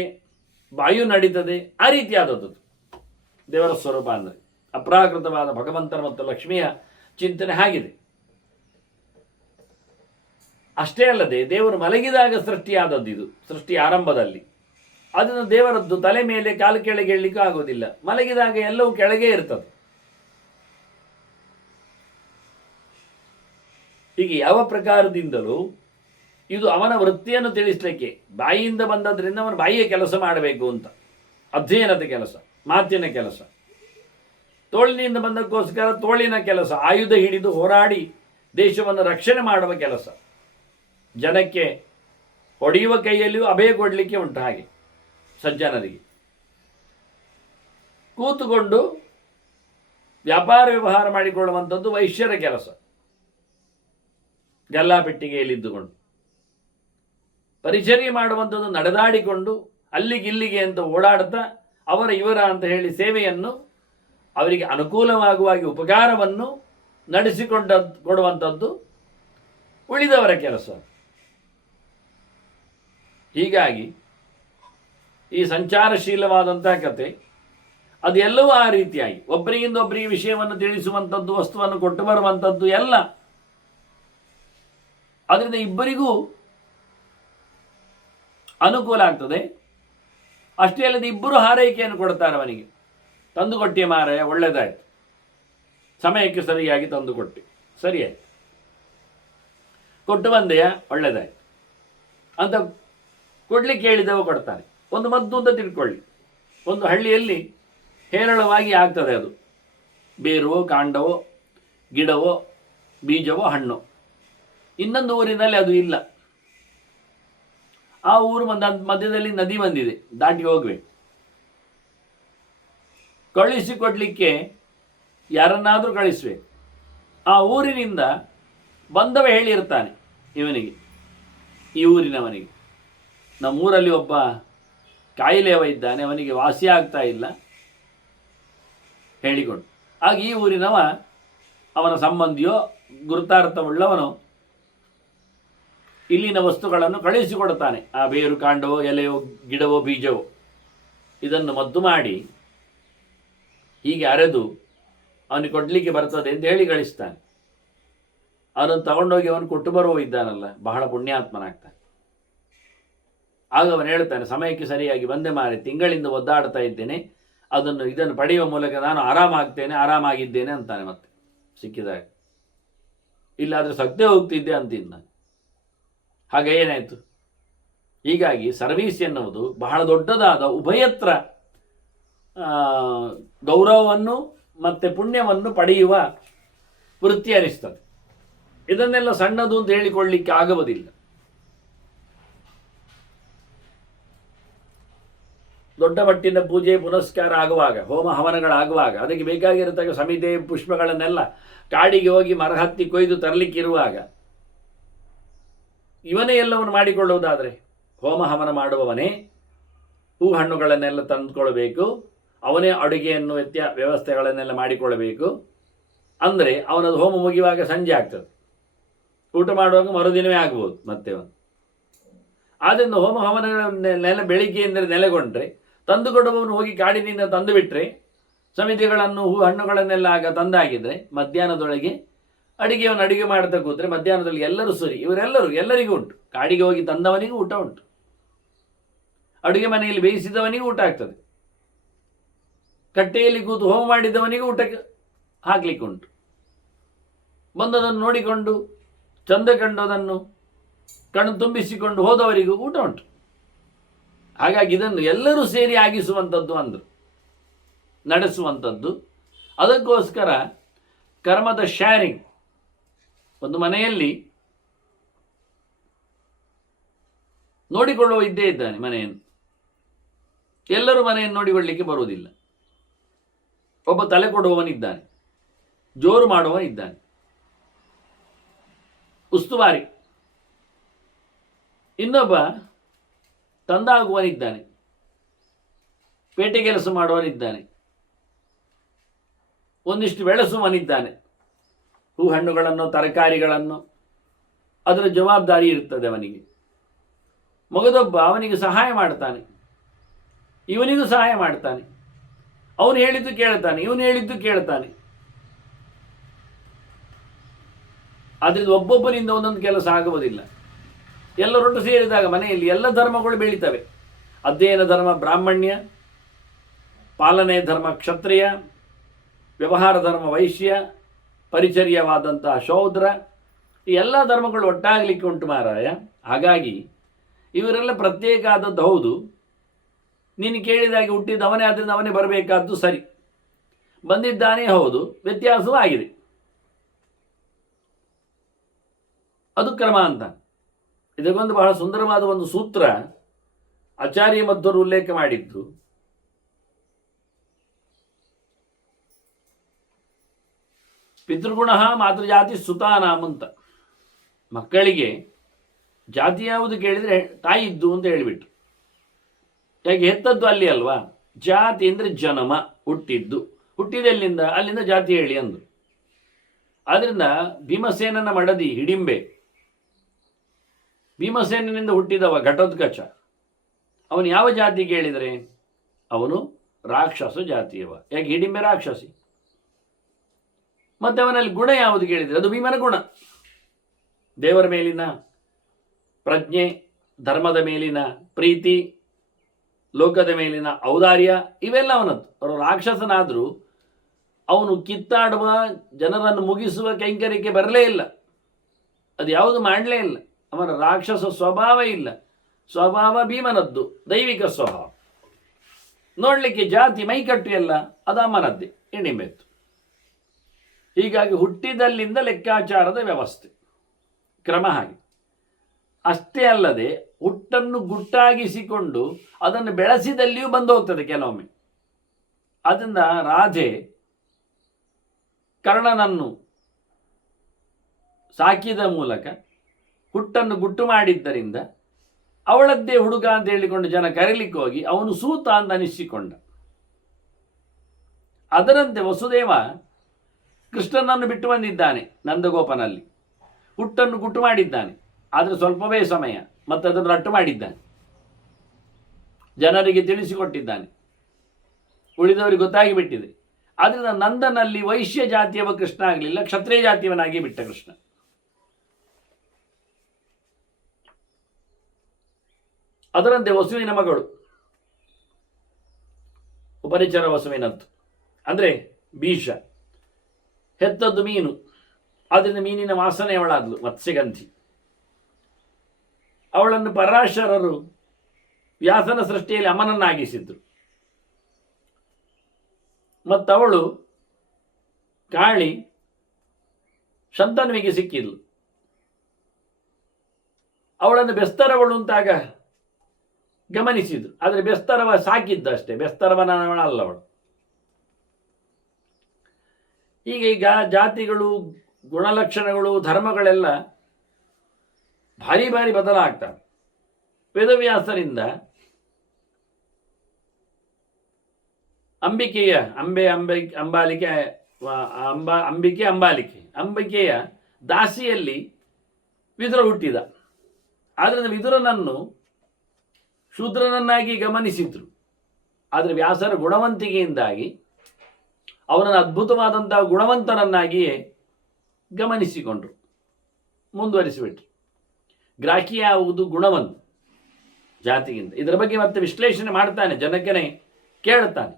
ಬಾಯು ನಡೀತದೆ. ಆ ರೀತಿಯಾದದ್ದು ದೇವರ ಸ್ವರೂಪ ಅಂದರೆ. ಅಪ್ರಾಕೃತವಾದ ಭಗವಂತನ ಮತ್ತು ಲಕ್ಷ್ಮಿಯ ಚಿಂತನೆ ಆಗಿದೆ. ಅಷ್ಟೇ ಅಲ್ಲದೆ ದೇವರು ಮಲಗಿದಾಗ ಸೃಷ್ಟಿಯಾದದ್ದು. ಇದು ಸೃಷ್ಟಿ ಆರಂಭದಲ್ಲಿ ಅದನ್ನು ದೇವರದ್ದು ತಲೆ ಮೇಲೆ ಕಾಲು ಕೆಳಗೆ ಹೇಳಲಿಕ್ಕೂ ಆಗೋದಿಲ್ಲ. ಮಲಗಿದಾಗ ಎಲ್ಲವೂ ಕೆಳಗೆ ಇರ್ತದೆ. ಹೀಗೆ ಯಾವ ಪ್ರಕಾರದಿಂದಲೂ ಇದು ಅವನ ವೃತ್ತಿಯನ್ನು ತಿಳಿಸಲಿಕ್ಕೆ, ಬಾಯಿಯಿಂದ ಬಂದದ್ರಿಂದ ಅವನು ಬಾಯಿಯ ಕೆಲಸ ಮಾಡಬೇಕು ಅಂತ, ಅಧ್ಯಯನದ ಕೆಲಸ, ಮಾತಿನ ಕೆಲಸ. ತೋಳಿನಿಂದ ಬಂದಕ್ಕೋಸ್ಕರ ತೋಳಿನ ಕೆಲಸ, ಆಯುಧ ಹಿಡಿದು ಹೋರಾಡಿ ದೇಶವನ್ನು ರಕ್ಷಣೆ ಮಾಡುವ ಕೆಲಸ. ಜನಕ್ಕೆ ಹೊಡೆಯುವ ಕೈಯಲ್ಲಿಯೂ ಅಭಯ ಕೊಡಲಿಕ್ಕೆ ಉಂಟು. ಹಾಗೆ ಸಜ್ಜನರಿಗೆ ಕೂತುಕೊಂಡು ವ್ಯಾಪಾರ ವ್ಯವಹಾರ ಮಾಡಿಕೊಳ್ಳುವಂಥದ್ದು ವೈಶ್ಯರ ಕೆಲಸ. ಗಲ್ಲಾಪೆಟ್ಟಿಗೆಯಲ್ಲಿದ್ದುಕೊಂಡು ಪರಿಚರ್ಯೆ ಮಾಡುವಂಥದ್ದು, ನಡೆದಾಡಿಕೊಂಡು ಅಲ್ಲಿಗಿಲ್ಲಿಗೆ ಅಂತ ಓಡಾಡ್ತಾ ಅವರ ಇವರ ಅಂತ ಹೇಳಿ ಸೇವೆಯನ್ನು, ಅವರಿಗೆ ಅನುಕೂಲವಾಗುವಾಗಿ ಉಪಕಾರವನ್ನು ನಡೆಸಿಕೊಡುವಂಥದ್ದು ಉಳಿದವರ ಕೆಲಸ. ಹೀಗಾಗಿ ಈ ಸಂಚಾರಶೀಲವಾದಂತಹ ಕತೆ ಅದೆಲ್ಲವೂ ಆ ರೀತಿಯಾಗಿ ಒಬ್ಬರಿಗಿಂದ ಒಬ್ಬರಿಗೆ ವಿಷಯವನ್ನು ತಿಳಿಸುವಂಥದ್ದು, ವಸ್ತುವನ್ನು ಕೊಟ್ಟು ಬರುವಂಥದ್ದು ಎಲ್ಲ. ಅದರಿಂದ ಇಬ್ಬರಿಗೂ ಅನುಕೂಲ ಆಗ್ತದೆ. ಅಷ್ಟೇ ಅಲ್ಲದೆ ಇಬ್ಬರು ಹಾರೈಕೆಯನ್ನು ಕೊಡ್ತಾರೆ ಅವನಿಗೆ. ತಂದು ಕೊಟ್ಟೆ ಮಾರಾಯ, ಒಳ್ಳೆಯದಾಯ್ತು, ಸಮಯಕ್ಕೆ ಸರಿಯಾಗಿ ತಂದು ಕೊಟ್ಟೆ, ಸರಿಯಾಯ್ತು, ಕೊಟ್ಟು ಬಂದೆಯಾ, ಒಳ್ಳೆಯದಾಯ್ತು ಅಂತ ಕೊಡ್ಲಿಕ್ಕೆ ಹೇಳಿದವ ಕೊಡ್ತಾನೆ. ಒಂದು ಮದ್ದು ಅಂತ ತಿಳ್ಕೊಳ್ಳಿ. ಒಂದು ಹಳ್ಳಿಯಲ್ಲಿ ಹೇರಳವಾಗಿ ಆಗ್ತದೆ ಅದು, ಬೇರುವೋ ಕಾಂಡವೋ ಗಿಡವೋ ಬೀಜವೋ ಹಣ್ಣು. ಇನ್ನೊಂದು ಊರಿನಲ್ಲಿ ಅದು ಇಲ್ಲ. ಆ ಊರು ಮಧ್ಯದಲ್ಲಿ ನದಿ ಬಂದಿದೆ, ದಾಟಿ ಹೋಗ್ಬೇಕು. ಕಳಿಸಿಕೊಡ್ಲಿಕ್ಕೆ ಯಾರನ್ನಾದರೂ ಕಳಿಸ್ಬೇಕು. ಆ ಊರಿನಿಂದ ಬಂದವ ಹೇಳಿರ್ತಾನೆ ಇವನಿಗೆ, ಈ ಊರಿನವನಿಗೆ, ನಮ್ಮೂರಲ್ಲಿ ಒಬ್ಬ ಕಾಯಿಲೆಯವ ಇದ್ದಾನೆ, ಅವನಿಗೆ ವಾಸಿ ಆಗ್ತಾ ಇಲ್ಲ ಹೇಳಿಕೊಂಡು. ಆಗ ಈ ಊರಿನವ ಅವನ ಸಂಬಂಧಿಯೋ ಗುರುತಾರ್ಥವುಳ್ಳವನು ಇಲ್ಲಿನ ವಸ್ತುಗಳನ್ನು ಕಳುಹಿಸಿಕೊಡುತ್ತಾನೆ. ಆ ಬೇರು ಕಾಂಡವೋ ಎಲೆಯೋ ಗಿಡವೋ ಬೀಜವೋ ಇದನ್ನು ಮದ್ದು ಮಾಡಿ ಹೀಗೆ ಅರೆದು ಅವನಿಗೆ ಕೊಡಲಿಕ್ಕೆ ಬರ್ತದೆ ಅಂತ ಹೇಳಿ ಕಳಿಸ್ತಾನೆ. ಅವನನ್ನು ತಗೊಂಡೋಗಿ ಅವನು ಕೊಟ್ಟು ಬರುವ ಇದ್ದಾನಲ್ಲ, ಬಹಳ ಪುಣ್ಯಾತ್ಮನಾಗ್ತಾನೆ. ಆಗ ಅವನು ಹೇಳ್ತಾನೆ, ಸಮಯಕ್ಕೆ ಸರಿಯಾಗಿ ಬಂದೆ ಮಾರೆ, ತಿಂಗಳಿಂದ ಒದ್ದಾಡ್ತಾ ಇದ್ದೇನೆ, ಇದನ್ನು ಪಡೆಯುವ ಮೂಲಕ ನಾನು ಆರಾಮಾಗಿದ್ದೇನೆ ಅಂತಾನೆ. ಮತ್ತೆ ಸಿಕ್ಕಿದಾಗ ಇಲ್ಲಾದರೆ ಸತ್ತೇ ಹೋಗ್ತಿದ್ದೆ ಅಂತಿದ್ದ. ಹಾಗೆ ಏನಾಯಿತು? ಹೀಗಾಗಿ ಸರ್ವೀಸ್ ಎನ್ನುವುದು ಬಹಳ ದೊಡ್ಡದಾದ ಉಭಯತ್ರ ಗೌರವವನ್ನು ಮತ್ತು ಪುಣ್ಯವನ್ನು ಪಡೆಯುವ ವೃತ್ತಿ ಅನಿಸ್ತದೆ. ಇದನ್ನೆಲ್ಲ ಸಣ್ಣದು ಅಂತ ಹೇಳಿಕೊಳ್ಳಿಕ್ಕೆ ಆಗುವುದಿಲ್ಲ. ದೊಡ್ಡ ಮಟ್ಟಿನ ಪೂಜೆ ಪುನಸ್ಕಾರ ಆಗುವಾಗ, ಹೋಮ ಹವನಗಳಾಗುವಾಗ, ಅದಕ್ಕೆ ಬೇಕಾಗಿರತಕ್ಕ ಸಮಿತಿ ಪುಷ್ಪಗಳನ್ನೆಲ್ಲ ಕಾಡಿಗೆ ಹೋಗಿ ಮರ ಹತ್ತಿ ಕೊಯ್ದು ತರಲಿಕ್ಕಿರುವಾಗ ಇವನೇ ಎಲ್ಲವನ್ನು ಮಾಡಿಕೊಳ್ಳುವುದಾದರೆ, ಹೋಮ ಹವನ ಮಾಡುವವನೇ ಹೂ ಹಣ್ಣುಗಳನ್ನೆಲ್ಲ ತಂದುಕೊಳ್ಬೇಕು, ಅವನೇ ಅಡುಗೆಯನ್ನು ವ್ಯವಸ್ಥೆಗಳನ್ನೆಲ್ಲ ಮಾಡಿಕೊಳ್ಳಬೇಕು. ಅಂದರೆ ಅವನದು ಹೋಮ ಮುಗಿಯುವಾಗ ಸಂಜೆ ಆಗ್ತದೆ, ಊಟ ಮಾಡುವಾಗ ಮರುದಿನವೇ ಆಗ್ಬೋದು ಮತ್ತೆ ಅವನು. ಆದ್ದರಿಂದ ಹೋಮ ಹವನಗಳ ಬೆಳಿಗ್ಗೆಯಿಂದ ನೆಲೆಗೊಂಡ್ರೆ, ತಂದುಕೊಡುವವನು ಹೋಗಿ ಕಾಡಿನಿಂದ ತಂದು ಬಿಟ್ಟರೆ, ಸಮಿತಿಗಳನ್ನು ಹೂ ಹಣ್ಣುಗಳನ್ನೆಲ್ಲ ಆಗ ತಂದಾಗಿದ್ದರೆ, ಮಧ್ಯಾಹ್ನದೊಳಗೆ ಅಡುಗೆ ಮಾಡ್ತಾ ಕೂತ್ರೆ ಮಧ್ಯಾಹ್ನದಲ್ಲಿ ಎಲ್ಲರೂ ಸರಿ, ಎಲ್ಲರಿಗೂ ಉಂಟು. ಕಾಡಿಗೆ ಹೋಗಿ ತಂದವನಿಗೂ ಊಟ ಉಂಟು, ಅಡುಗೆ ಮನೆಯಲ್ಲಿ ಬೇಯಿಸಿದವನಿಗೂ ಊಟ ಆಗ್ತದೆ, ಕಟ್ಟೆಯಲ್ಲಿ ಕೂತು ಹೋಮ ಮಾಡಿದವನಿಗೂ ಊಟಕ್ಕೆ ಹಾಕ್ಲಿಕ್ಕೆ ಉಂಟು. ಬಂದದನ್ನು ನೋಡಿಕೊಂಡು ಚಂದ ಕಂಡೋದನ್ನು ಕಣ್ಣು ತುಂಬಿಸಿಕೊಂಡು ಹೋದವರಿಗೂ ಊಟ ಉಂಟು. ಹಾಗಾಗಿ ಇದನ್ನು ಎಲ್ಲರೂ ಸೇರಿ ಆಗಿಸುವಂಥದ್ದು ಅಂದರು, ನಡೆಸುವಂಥದ್ದು. ಅದಕ್ಕೋಸ್ಕರ ಕರ್ಮದ ಶ್ಯಾರಿಂಗ್. ಒಂದು ಮನೆಯಲ್ಲಿ ನೋಡಿಕೊಳ್ಳುವ ಇದ್ದೇ ಇದ್ದಾನೆ ಮನೆಯನ್ನು. ಎಲ್ಲರೂ ಮನೆಯನ್ನು ನೋಡಿಕೊಳ್ಳಲಿಕ್ಕೆ ಬರುವುದಿಲ್ಲ. ಒಬ್ಬ ತಲೆ ಕೊಡುವವನಿದ್ದಾನೆ, ಜೋರು ಮಾಡುವವನಿದ್ದಾನೆ, ಉಸ್ತುವಾರಿ. ಇನ್ನೊಬ್ಬ ತಂದಾಗುವನಿದ್ದಾನೆ, ಪೇಟೆ ಕೆಲಸ ಮಾಡುವನಿದ್ದಾನೆ, ಒಂದಿಷ್ಟು ಬೆಳೆಸುವನಿದ್ದಾನೆ, ಹೂ ಹಣ್ಣುಗಳನ್ನು ತರಕಾರಿಗಳನ್ನು. ಅದರ ಜವಾಬ್ದಾರಿ ಇರ್ತದೆ ಅವನಿಗೆ. ಮಗದೊಬ್ಬ ಅವನಿಗೆ ಸಹಾಯ ಮಾಡ್ತಾನೆ, ಇವನಿಗೂ ಸಹಾಯ ಮಾಡ್ತಾನೆ, ಅವನು ಹೇಳಿದ್ದು ಕೇಳ್ತಾನೆ, ಇವನು ಹೇಳಿದ್ದು ಕೇಳ್ತಾನೆ. ಆದ್ದರಿಂದ ಒಬ್ಬೊಬ್ಬನಿಂದ ಒಂದೊಂದು ಕೆಲಸ ಆಗುವುದಿಲ್ಲ. ಎಲ್ಲರೊಟ್ಟು ಸೇರಿದಾಗ ಮನೆಯಲ್ಲಿ ಎಲ್ಲ ಧರ್ಮಗಳು ಬೆಳೀತವೆ. ಅಧ್ಯಯನ ಧರ್ಮ ಬ್ರಾಹ್ಮಣ್ಯ, ಪಾಲನೆ ಧರ್ಮ ಕ್ಷತ್ರಿಯ, ವ್ಯವಹಾರ ಧರ್ಮ ವೈಶ್ಯ, ಪರಿಚರ್ಯವಾದಂತಹ ಶೂದ್ರ, ಈ ಎಲ್ಲ ಧರ್ಮಗಳು ಒಟ್ಟಾಗಲಿಕ್ಕೆ ಉಂಟು ಮಾರಾಯ. ಹಾಗಾಗಿ ಇವರೆಲ್ಲ ಪ್ರತ್ಯೇಕ ಆದದ್ದು ಹೌದು. ನೀನು ಕೇಳಿದಾಗೆ ಹುಟ್ಟಿದವನೇ, ಆದ್ದರಿಂದ ಅವನೇ ಬರಬೇಕಾದ್ದು ಸರಿ, ಬಂದಿದ್ದಾನೇ ಹೌದು, ವ್ಯತ್ಯಾಸವೂ ಆಗಿದೆ. ಅದು ಕ್ರಮ ಅಂತ. ಇದಕ್ಕೊಂದು ಬಹಳ ಸುಂದರವಾದ ಒಂದು ಸೂತ್ರ ಆಚಾರ್ಯ ಮಧ್ವರು ಉಲ್ಲೇಖ ಮಾಡಿದ್ದು. ಪಿತೃಗುಣ ಮಾತೃಜಾತಿ ಸುತಾನಾಮ್ ಅಂತ. ಮಕ್ಕಳಿಗೆ ಜಾತಿ ಯಾವುದು ಕೇಳಿದರೆ ತಾಯಿ ಇದ್ದು ಅಂತ ಹೇಳಿಬಿಟ್ರು. ಯಾಕೆ? ಹೆತ್ತದ್ದು ಅಲ್ಲಿ ಅಲ್ವಾ. ಜಾತಿ ಅಂದರೆ ಜನ್ಮ, ಹುಟ್ಟಿದ್ದು. ಹುಟ್ಟಿದೆಲ್ಲಿಂದ? ಅಲ್ಲಿಂದ ಜಾತಿ ಹೇಳಿ ಅಂದರು. ಆದ್ದರಿಂದ ಭೀಮಸೇನನ ಮಡದಿ ಹಿಡಿಂಬೆ, ಭೀಮಸೇನಿಂದ ಹುಟ್ಟಿದವ ಘಟೋತ್ಕಚ, ಅವನು ಯಾವ ಜಾತಿ ಕೇಳಿದರೆ ಅವನು ರಾಕ್ಷಸ ಜಾತಿಯವ. ಯಾಕೆ? ಹಿಡಿಂಬೆ ರಾಕ್ಷಸಿ. ಮತ್ತೆ ಅವನಲ್ಲಿ ಗುಣ ಯಾವುದು ಕೇಳಿದರೆ ಅದು ಭೀಮನ ಗುಣ. ದೇವರ ಮೇಲಿನ ಪ್ರಜ್ಞೆ, ಧರ್ಮದ ಮೇಲಿನ ಪ್ರೀತಿ, ಲೋಕದ ಮೇಲಿನ ಔದಾರ್ಯ, ಇವೆಲ್ಲ ಅವನದ್ದು. ಅವರು ರಾಕ್ಷಸನಾದರೂ ಅವನು ಕಿತ್ತಾಡುವ, ಜನರನ್ನು ಮುಗಿಸುವ ಕೈಂಕರ್ಯಕ್ಕೆ ಬರಲೇ ಇಲ್ಲ. ಅದು ಯಾವುದು ಮಾಡಲೇ ಇಲ್ಲ. ಅವನ ರಾಕ್ಷಸ ಸ್ವಭಾವ ಇಲ್ಲ. ಸ್ವಭಾವ ಭೀಮನದ್ದು, ದೈವಿಕ ಸ್ವಭಾವ. ನೋಡಲಿಕ್ಕೆ ಜಾತಿ ಮೈಕಟ್ಟು ಎಲ್ಲ ಅದು ಅಮ್ಮನದ್ದೇ, ಹಿಡಿಂಬೆತ್ತು. ಹೀಗಾಗಿ ಹುಟ್ಟಿದಲ್ಲಿಂದ ಲೆಕ್ಕಾಚಾರದ ವ್ಯವಸ್ಥೆ, ಕ್ರಮ ಹಾಗೆ. ಅಷ್ಟೇ ಅಲ್ಲದೆ ಹುಟ್ಟನ್ನು ಗುಟ್ಟಾಗಿಸಿಕೊಂಡು ಅದನ್ನು ಬೆಳೆಸಿದಲ್ಲಿಯೂ ಬಂದು ಹೋಗ್ತದೆ ಕೆಲವೊಮ್ಮೆ. ಅದರಿಂದ ರಾಧೆ ಕರ್ಣನನ್ನು ಸಾಕಿದ ಮೂಲಕ ಹುಟ್ಟನ್ನು ಗುಟ್ಟು ಮಾಡಿದ್ದರಿಂದ ಅವಳದ್ದೇ ಹುಡುಗ ಅಂತ ಹೇಳಿಕೊಂಡು ಜನ ಕರೀಲಿಕ್ಕೆ ಹೋಗಿ ಅವನು ಸೂತ ಅಂತ ಅನಿಸಿಕೊಂಡ. ಅದರಂತೆ ವಸುದೇವ ಕೃಷ್ಣನನ್ನು ಬಿಟ್ಟು ಬಂದಿದ್ದಾನೆ ನಂದಗೋಪನಲ್ಲಿ, ಹುಟ್ಟನ್ನು ಗುಟ್ಟು ಮಾಡಿದ್ದಾನೆ. ಆದರೆ ಸ್ವಲ್ಪವೇ ಸಮಯ ಮತ್ತು ಅದನ್ನು ರಟ್ಟು ಮಾಡಿದ್ದಾನೆ, ಜನರಿಗೆ ತಿಳಿಸಿಕೊಟ್ಟಿದ್ದಾನೆ, ಉಳಿದವರಿಗೆ ಗೊತ್ತಾಗಿ ಬಿಟ್ಟಿದೆ. ಆದ್ದರಿಂದ ನಂದನಲ್ಲಿ ವೈಶ್ಯ ಜಾತಿಯವ ಕೃಷ್ಣ ಆಗಲಿಲ್ಲ, ಕ್ಷತ್ರಿಯ ಜಾತಿಯವನಾಗಿ ಬಿಟ್ಟ ಕೃಷ್ಣ. ಅದರಂತೆ ವಸುವಿನ ಮಗಳು, ಉಪರಿಚರ ವಸುವಿನದ್ದು, ಅಂದರೆ ಭೀಷ, ಹೆತ್ತದ್ದು ಮೀನು. ಆದ್ದರಿಂದ ಮೀನಿನ ವಾಸನೆ ಅವಳಾದ್ಲು, ಮತ್ಸ್ಯಗಂಧಿ. ಅವಳನ್ನು ಪರಾಶರರು ವ್ಯಾಸನ ಸೃಷ್ಟಿಯಲ್ಲಿ ಅಮ್ಮನನ್ನಾಗಿಸಿದ್ರು. ಮತ್ತವಳು ಕಾಳಿ ಶಂತನುವಿಗೆ ಸಿಕ್ಕಿದ್ಲು. ಅವಳನ್ನು ಬೆಸ್ತರವಳು ಅಂತಾಗ ಗಮನಿಸಿದ್ರು. ಆದರೆ ಬೆಸ್ತರವ ಸಾಕಿದ್ದಷ್ಟೇ, ಬೆಸ್ತರವನವಳಲ್ಲ ಅವಳು. ಈಗ ಜಾತಿಗಳು, ಗುಣಲಕ್ಷಣಗಳು, ಧರ್ಮಗಳೆಲ್ಲ ಭಾರಿ ಭಾರಿ ಬದಲಾಗ್ತವೆ. ವೇದವ್ಯಾಸರಿಂದ ಅಂಬಿಕೆಯ ದಾಸಿಯಲ್ಲಿ ವಿದುರ ಹುಟ್ಟಿದ. ಆದ್ದರಿಂದ ವಿದುರನನ್ನು ಶೂದ್ರನನ್ನಾಗಿ ಗಮನಿಸಿದ್ರು. ಆದರೆ ವ್ಯಾಸರ ಗುಣವಂತಿಕೆಯಿಂದಾಗಿ ಅವನನ್ನು ಅದ್ಭುತವಾದಂತಹ ಗುಣವಂತನನ್ನಾಗಿಯೇ ಗಮನಿಸಿಕೊಂಡ್ರು, ಮುಂದುವರಿಸಿಬಿಟ್ರು. ಗ್ರಾಹ್ಯಾವುದು ಗುಣವಂತ ಜಾತಿಗಿಂತ. ಇದರ ಬಗ್ಗೆ ಮತ್ತೆ ವಿಶ್ಲೇಷಣೆ ಮಾಡ್ತಾನೆ, ಜನಕ್ಕನೇ ಕೇಳುತ್ತಾನೆ.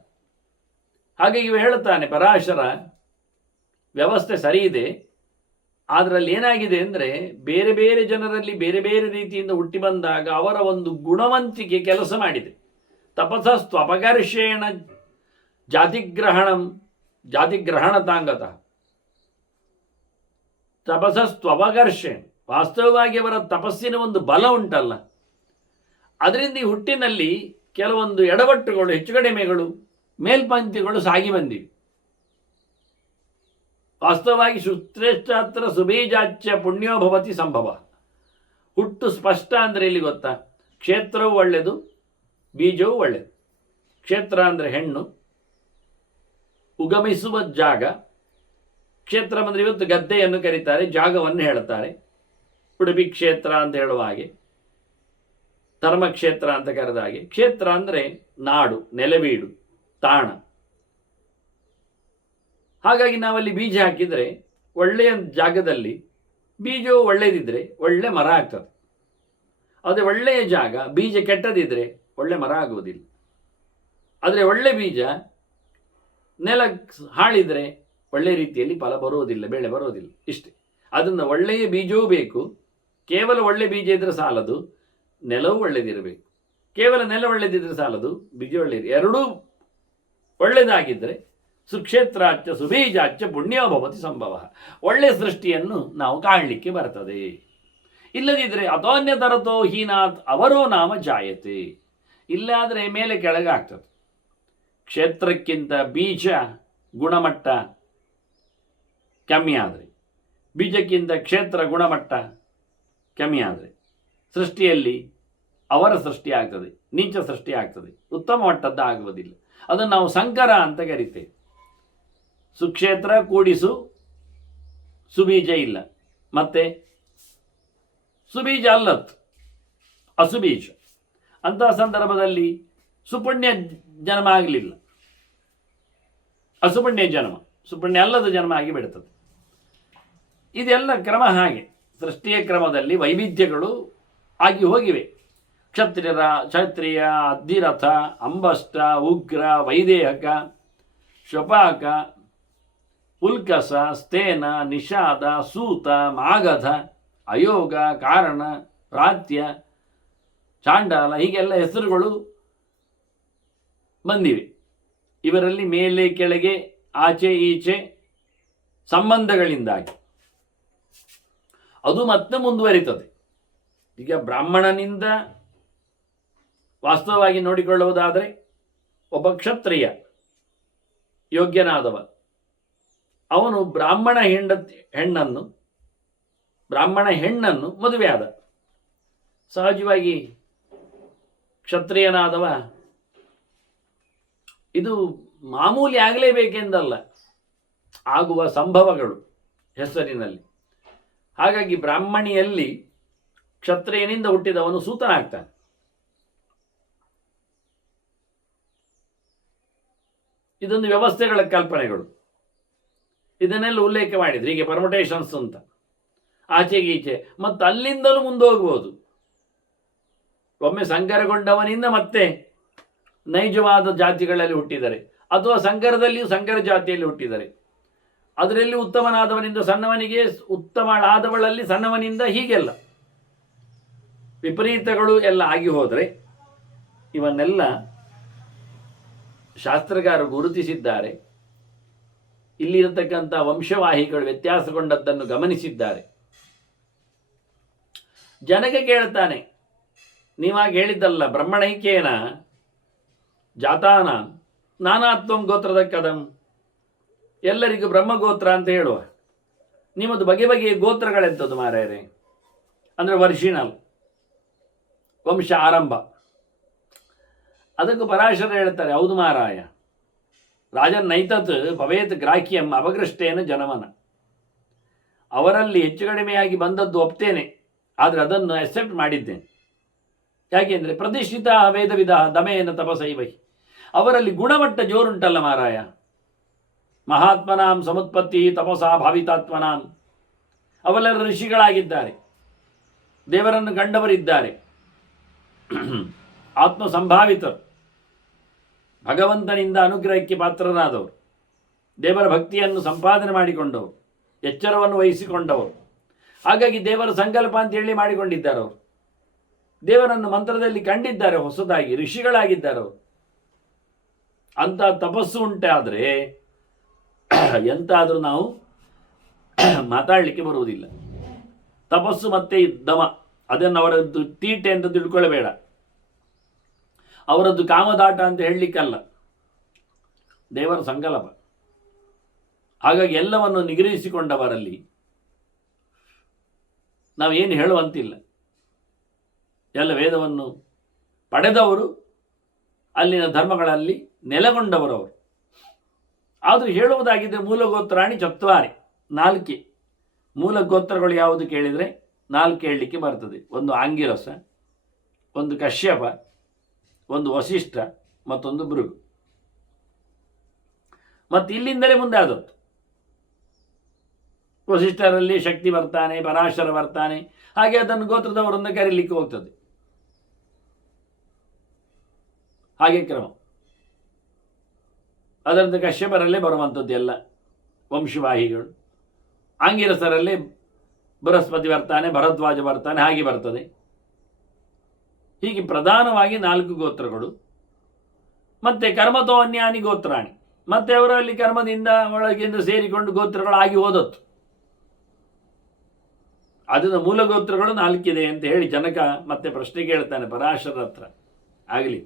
ಹಾಗೆ ಇವು ಹೇಳುತ್ತಾನೆ, ಪರಾಶರ ವ್ಯವಸ್ಥೆ ಸರಿ ಇದೆ, ಅದರಲ್ಲಿ ಏನಾಗಿದೆ ಅಂದರೆ ಬೇರೆ ಬೇರೆ ಜನರಲ್ಲಿ ಬೇರೆ ಬೇರೆ ರೀತಿಯಿಂದ ಹುಟ್ಟಿ ಬಂದಾಗ ಅವರ ಒಂದು ಗುಣವಂತಿಕೆ ಕೆಲಸ ಮಾಡಿದೆ. ತಪಸಸ್ತ್ವಪಕರ್ಷೇಣ ಜಾತಿಗ್ರಹಣತಾಂಗತಃ. ತಪಸಸ್ತ್ವಪಕರ್ಷೇಣ, ವಾಸ್ತವವಾಗಿ ಅವರ ತಪಸ್ಸಿನ ಒಂದು ಬಲ ಉಂಟಲ್ಲ, ಅದರಿಂದ ಈ ಹುಟ್ಟಿನಲ್ಲಿ ಕೆಲವೊಂದು ಎಡವಟ್ಟುಗಳು, ಹೆಚ್ಚು ಕಡಿಮೆಗಳು, ಮೇಲ್ಪಂಕ್ತಿಗಳು ಸಾಗಿ ಬಂದಿವೆ. ವಾಸ್ತವವಾಗಿ ಶ್ರುತ್ರೇಷ್ಟಾತ್ರ ಸುಬೀಜಾಚ್ಯ ಪುಣ್ಯೋ ಭವತಿ ಸಂಭವ. ಹುಟ್ಟು ಸ್ಪಷ್ಟ ಅಂದರೆ ಇಲ್ಲಿ ಗೊತ್ತಾ, ಕ್ಷೇತ್ರವೂ ಒಳ್ಳೆಯದು, ಬೀಜವೂ ಒಳ್ಳೆಯದು. ಕ್ಷೇತ್ರ ಅಂದರೆ ಹೆಣ್ಣು, ಉಗಮಿಸುವ ಜಾಗ. ಕ್ಷೇತ್ರ ಅಂದರೆ ಇವತ್ತು ಗದ್ದೆಯನ್ನು ಕರೀತಾರೆ, ಜಾಗವನ್ನು ಹೇಳುತ್ತಾರೆ. ಉಡುಪಿ ಕ್ಷೇತ್ರ ಅಂತ ಹೇಳುವ ಹಾಗೆ, ಧರ್ಮಕ್ಷೇತ್ರ ಅಂತ ಕರೆದ ಹಾಗೆ. ಕ್ಷೇತ್ರ ಅಂದರೆ ನಾಡು, ನೆಲೆವೀಡು, ತಾಣ. ಹಾಗಾಗಿ ನಾವಲ್ಲಿ ಬೀಜ ಹಾಕಿದರೆ ಒಳ್ಳೆಯ ಜಾಗದಲ್ಲಿ ಬೀಜವು ಒಳ್ಳೆಯದಿದ್ದರೆ ಒಳ್ಳೆ ಮರ ಆಗ್ತದೆ. ಅದೇ ಒಳ್ಳೆಯ ಜಾಗ ಬೀಜ ಕೆಟ್ಟದಿದ್ದರೆ ಒಳ್ಳೆ ಮರ ಆಗುವುದಿಲ್ಲ. ಆದರೆ ಒಳ್ಳೆ ಬೀಜ ನೆಲ ಹಾಳಿದರೆ ಒಳ್ಳೆ ರೀತಿಯಲ್ಲಿ ಫಲ ಬರುವುದಿಲ್ಲ, ಬೆಳೆ ಬರುವುದಿಲ್ಲ. ಇಷ್ಟೇ. ಅದನ್ನು ಒಳ್ಳೆಯ ಬೀಜವೂ ಬೇಕು. ಕೇವಲ ಒಳ್ಳೆ ಬೀಜ ಇದ್ದರೆ ಸಾಲದು, ನೆಲವೂ ಒಳ್ಳೆಯದಿರಬೇಕು. ಕೇವಲ ನೆಲ ಒಳ್ಳೆದಿದ್ದರೆ ಸಾಲದು, ಬೀಜ ಒಳ್ಳೆಯದು. ಎರಡೂ ಒಳ್ಳೆಯದಾಗಿದ್ದರೆ ಸುಕ್ಷೇತ್ರಾಚ್ಯ ಸುಬೀಜಾಚ್ಯ ಪುಣ್ಯೋ ಭವತಿ ಸಂಭವ. ಒಳ್ಳೆಯ ಸೃಷ್ಟಿಯನ್ನು ನಾವು ಕಾಣಲಿಕ್ಕೆ ಬರ್ತದೆ. ಇಲ್ಲದಿದ್ದರೆ ಅಥೋನ್ಯತರತೋ ಹೀನಾತ್ ಅವರೋ ನಾಮ ಜಾಯತೆ. ಇಲ್ಲಾದರೆ ಮೇಲೆ ಕೆಳಗೆ ಆಗ್ತದೆ. ಕ್ಷೇತ್ರಕ್ಕಿಂತ ಬೀಜ ಗುಣಮಟ್ಟ ಕಮ್ಮಿ ಆದರೆ, ಬೀಜಕ್ಕಿಂತ ಕ್ಷೇತ್ರ ಗುಣಮಟ್ಟ ಕಮ್ಮಿ ಆದರೆ ಸೃಷ್ಟಿಯಲ್ಲಿ ಅವರ ಸೃಷ್ಟಿ ಆಗ್ತದೆ, ನೀಚ ಸೃಷ್ಟಿ ಆಗ್ತದೆ, ಉತ್ತಮ ಮಟ್ಟದ್ದು ಆಗುವುದಿಲ್ಲ. ಅದನ್ನು ನಾವು ಸಂಕರ ಅಂತ ಕರಿತೇವೆ. ಸುಕ್ಷೇತ್ರ ಕೂಡಿಸು ಸುಬೀಜ ಇಲ್ಲ, ಮತ್ತೆ ಸುಬೀಜ ಅಲ್ಲತ್ತು ಅಸುಬೀಜ. ಅಂತಹ ಸಂದರ್ಭದಲ್ಲಿ ಸುಪುಣ್ಯ ಜನ್ಮ ಆಗಲಿಲ್ಲ, ಅಸುಪುಣ್ಯ ಜನ್ಮ, ಸುಪುಣ್ಯ ಅಲ್ಲದ ಜನ್ಮ ಆಗಿ ಬಿಡುತ್ತದೆ. ಇದೆಲ್ಲ ಕ್ರಮ ಹಾಗೆ ಸೃಷ್ಟಿಯ ಕ್ರಮದಲ್ಲಿ ವೈವಿಧ್ಯಗಳು ಆಗಿ ಹೋಗಿವೆ. ಕ್ಷತ್ರಿಯ, ಅಧಿರಥ, ಅಂಬಷ್ಟ, ಉಗ್ರ, ವೈದೇಹಕ, ಶ್ವಪಾಕ, ಉಲ್ಕಸ, ಸ್ಥೇನ, ನಿಷಾದ, ಸೂತ, ಮಾಗಧ, ಅಯೋಗ, ಕಾರಣ, ಪ್ರಾತ್ಯ, ಚಾಂಡಾಲ, ಹೀಗೆಲ್ಲ ಹೆಸರುಗಳು ಬಂದಿವೆ. ಇವರಲ್ಲಿ ಮೇಲೆ ಕೆಳಗೆ ಆಚೆ ಈಚೆ ಸಂಬಂಧಗಳಿಂದಾಗಿ ಅದು ಮತ್ತೆ ಮುಂದುವರಿತದೆ. ಈಗ ಬ್ರಾಹ್ಮಣನಿಂದ ವಾಸ್ತವವಾಗಿ ನೋಡಿಕೊಳ್ಳುವುದಾದರೆ ಒಬ್ಬ ಕ್ಷತ್ರಿಯ ಯೋಗ್ಯನಾದವ, ಅವನು ಬ್ರಾಹ್ಮಣ ಹೆಣ್ಣನ್ನು ಮದುವೆಯಾದ. ಸಹಜವಾಗಿ ಕ್ಷತ್ರಿಯನಾದವ ಇದು ಮಾಮೂಲಿ ಆಗಲೇಬೇಕೆಂದಲ್ಲ, ಆಗುವ ಸಂಭವಗಳು ಹೆಸರಿನಲ್ಲಿ. ಹಾಗಾಗಿ ಬ್ರಾಹ್ಮಣಿಯಲ್ಲಿ ಕ್ಷತ್ರಿಯನಿಂದ ಹುಟ್ಟಿದವನು ಸೂತನಾಗ್ತಾನೆ. ಇದೊಂದು ವ್ಯವಸ್ಥೆಗಳ ಕಲ್ಪನೆಗಳು, ಇದನ್ನೆಲ್ಲ ಉಲ್ಲೇಖ ಮಾಡಿದ್ರು. ಹೀಗೆ ಪರ್ಮುಟೇಷನ್ಸ್ ಅಂತ ಆಚೆಗೆ ಈಚೆ, ಮತ್ತು ಅಲ್ಲಿಂದಲೂ ಮುಂದೆ ಹೋಗ್ಬೋದು. ಒಮ್ಮೆ ಸಂಕರಗೊಂಡವನಿಂದ ಮತ್ತೆ ನೈಜವಾದ ಜಾತಿಗಳಲ್ಲಿ ಹುಟ್ಟಿದರೆ, ಅಥವಾ ಸಂಕರದಲ್ಲಿಯೂ ಸಂಕರ ಜಾತಿಯಲ್ಲಿ ಹುಟ್ಟಿದರೆ, ಅದರಲ್ಲಿ ಉತ್ತಮನಾದವನಿಂದ ಸಣ್ಣವನಿಗೆ, ಉತ್ತಮಳಾದವಳಲ್ಲಿ ಸಣ್ಣವನಿಂದ, ಹೀಗೆಲ್ಲ ವಿಪರೀತಗಳು ಎಲ್ಲ ಆಗಿ ಹೋದರೆ ಇವನ್ನೆಲ್ಲ ಶಾಸ್ತ್ರಗಾರರು ಗುರುತಿಸಿದ್ದಾರೆ. ಇಲ್ಲಿರತಕ್ಕಂಥ ವಂಶವಾಹಿಗಳು ವ್ಯತ್ಯಾಸಗೊಂಡದ್ದನ್ನು ಗಮನಿಸಿದ್ದಾರೆ. ಜನಕ ಕೇಳ್ತಾನೆ, ನೀವಾಗ ಹೇಳಿದ್ದಲ್ಲ ಬ್ರಹ್ಮಣೈಕೇನ ಜಾತಾನ ನಾನಾತ್ವಂ ಗೋತ್ರದ ಕದಂ, ಎಲ್ಲರಿಗೂ ಬ್ರಹ್ಮಗೋತ್ರ ಅಂತ ಹೇಳುವ, ನಿಮ್ಮದು ಬಗೆ ಬಗೆಯ ಗೋತ್ರಗಳೆಂಥದ್ದು ಮಾರಾಯರೆ, ಅಂದರೆ ವರ್ಷಿಣಲ್ ವಂಶ ಆರಂಭ. ಅದಕ್ಕೂ ಪರಾಶರ ಹೇಳ್ತಾರೆ, ಹೌದು ಮಾರಾಯ, ರಾಜನ್ ನೈತತ್ ಭವೇತ್ ಗ್ರಾಹ್ಯಂ ಅಪಗೃಷ್ಟೇನ ಜನಮನ. ಅವರಲ್ಲಿ ಹೆಚ್ಚು ಕಡಿಮೆಯಾಗಿ ಬಂದದ್ದು ಒಪ್ತೇನೆ, ಆದರೆ ಅದನ್ನು ಅಕ್ಸೆಪ್ಟ್ ಮಾಡಿದ್ದೇನೆ. ಯಾಕೆಂದರೆ ಪ್ರತಿಷ್ಠಿತ ವೇದವಿಧ ದಮೇನ ತಪಸೈವೈ, ಅವರಲ್ಲಿ ಗುಣಮಟ್ಟ ಜೋರುಂಟಲ್ಲ ಮಾರಾಯ. ಮಹಾತ್ಮನಾಂ ಸಮುತ್ಪತ್ತಿ ತಪಸಾ ಭಾವಿತಾತ್ಮನಾಂ, ಅವರೆಲ್ಲ ಋಷಿಗಳಾಗಿದ್ದಾರೆ, ದೇವರನ್ನು ಕಂಡವರಿದ್ದಾರೆ, ಆತ್ಮ ಸಂಭಾವಿತರು, ಭಗವಂತನಿಂದ ಅನುಗ್ರಹಕ್ಕೆ ಪಾತ್ರರಾದವರು, ದೇವರ ಭಕ್ತಿಯನ್ನು ಸಂಪಾದನೆ ಮಾಡಿಕೊಂಡವರು, ಎಚ್ಚರವನ್ನು ವಹಿಸಿಕೊಂಡವರು. ಹಾಗಾಗಿ ದೇವರ ಸಂಕಲ್ಪ ಅಂತ ಹೇಳಿ ಮಾಡಿಕೊಂಡಿದ್ದಾರೆ. ಅವರು ದೇವರನ್ನು ಮಂತ್ರದಲ್ಲಿ ಕಂಡಿದ್ದಾರೆ, ಹೊಸದಾಗಿ ಋಷಿಗಳಾಗಿದ್ದಾರೆ ಅವರು. ಅಂತ ತಪಸ್ಸು ಉಂಟಾದರೆ ಎಂತಾದರೂ ನಾವು ಮಾತಾಡಲಿಕ್ಕೆ ಬರುವುದಿಲ್ಲ. ತಪಸ್ಸು ಮತ್ತೆ ದಮ, ಅದನ್ನು ಅವರದ್ದು ತೀಟೆ ಅಂತ ತಿಳ್ಕೊಳ್ಳಬೇಡ, ಅವರದ್ದು ಕಾಮದಾಟ ಅಂತ ಹೇಳಲಿಕ್ಕಲ್ಲ, ದೇವರ ಸಂಕಲ್ಪ. ಹಾಗಾಗಿ ಎಲ್ಲವನ್ನು ನಿಗ್ರಹಿಸಿಕೊಂಡವರಲ್ಲಿ ನಾವೇನು ಹೇಳುವಂತಿಲ್ಲ. ಎಲ್ಲ ವೇದವನ್ನು ಪಡೆದವರು, ಅಲ್ಲಿನ ಧರ್ಮಗಳಲ್ಲಿ ನೆಲೆಗೊಂಡವರವರು. ಆದರೂ ಹೇಳುವುದಾಗಿದ್ದರೆ ಮೂಲಗೋತ್ರಾಣಿ ಚತ್ವಾರಿ, 4 ಮೂಲ ಗೋತ್ರಗಳು ಯಾವುದು ಕೇಳಿದರೆ 4 ಹೇಳಲಿಕ್ಕೆ ಬರ್ತದೆ. ಒಂದು ಆಂಗಿರಸ, ಒಂದು ಕಶ್ಯಪ, ಒಂದು ವಸಿಷ್ಠ, ಮತ್ತೊಂದು ಭೃಗು. ಮತ್ತು ಇಲ್ಲಿಂದಲೇ ಮುಂದೆ ಆದದ್ದು. ವಸಿಷ್ಠರಲ್ಲಿ ಶಕ್ತಿ ಬರ್ತಾನೆ, ಪರಾಶರ ಬರ್ತಾನೆ, ಹಾಗೆ ಅದನ್ನು ಗೋತ್ರದವರನ್ನು ಕರೀಲಿಕ್ಕೆ ಹೋಗ್ತದೆ. ಹಾಗೆ ಕ್ರಮ. ಅದರಂತೆ ಕಶ್ಯಪರಲ್ಲೇ ಬರುವಂಥದ್ದು ಎಲ್ಲ ವಂಶವಾಹಿಗಳು. ಆಂಗಿರಸರಲ್ಲೇ ಬೃಹಸ್ಪತಿ ಬರ್ತಾನೆ, ಭರದ್ವಾಜ ಬರ್ತಾನೆ, ಹಾಗೆ ಬರ್ತದೆ. ಹೀಗೆ ಪ್ರಧಾನವಾಗಿ 4 ಗೋತ್ರಗಳು. ಮತ್ತೆ ಕರ್ಮತೋ ಅನ್ಯಾನಿ ಗೋತ್ರಾಣಿ, ಮತ್ತೆ ಅವರಲ್ಲಿ ಕರ್ಮದಿಂದ ಒಳಗಿಂದ ಸೇರಿಕೊಂಡು ಗೋತ್ರಗಳು ಆಗಿ ಹೋದತ್ತು. ಅದನ್ನ ಮೂಲ ಗೋತ್ರಗಳು 4 ಅಂತ ಹೇಳಿ ಜನಕ ಮತ್ತೆ ಪ್ರಶ್ನೆ ಕೇಳ್ತಾನೆ ಪರಾಶರ ಹತ್ರ. ಆಗಲಿ,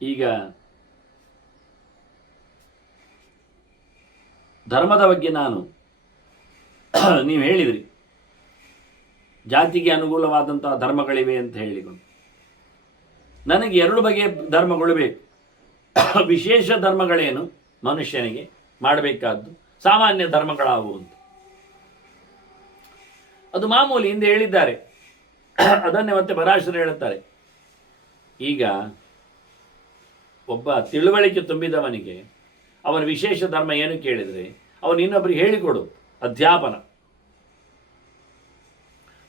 ಈಗ ಧರ್ಮದ ಬಗ್ಗೆ ನೀವು ಹೇಳಿದ್ರಿ, ಜಾತಿಗೆ ಅನುಕೂಲವಾದಂತಹ ಧರ್ಮಗಳಿವೆ ಅಂತ ಹೇಳಿಕೊಂಡು. ನನಗೆ 2 ಬಗೆಯ ಧರ್ಮಗಳು ಬೇಕು. ವಿಶೇಷ ಧರ್ಮಗಳೇನು ಮನುಷ್ಯನಿಗೆ ಮಾಡಬೇಕಾದ್ದು, ಸಾಮಾನ್ಯ ಧರ್ಮಗಳಾವು ಅಂತ. ಅದು ಮಾಮೂಲಿ ಹಿಂದೆ ಹೇಳಿದ್ದಾರೆ, ಅದನ್ನೇ ಮತ್ತೆ ಪರಾಶರ ಹೇಳುತ್ತಾರೆ. ಈಗ ಒಬ್ಬ ತಿಳುವಳಿಕೆ ತುಂಬಿದವನಿಗೆ ಅವನ ವಿಶೇಷ ಧರ್ಮ ಏನು ಕೇಳಿದರೆ ಅವನು ಇನ್ನೊಬ್ಬರಿಗೆ ಹೇಳಿಕೊಡು, ಅಧ್ಯಾಪನ.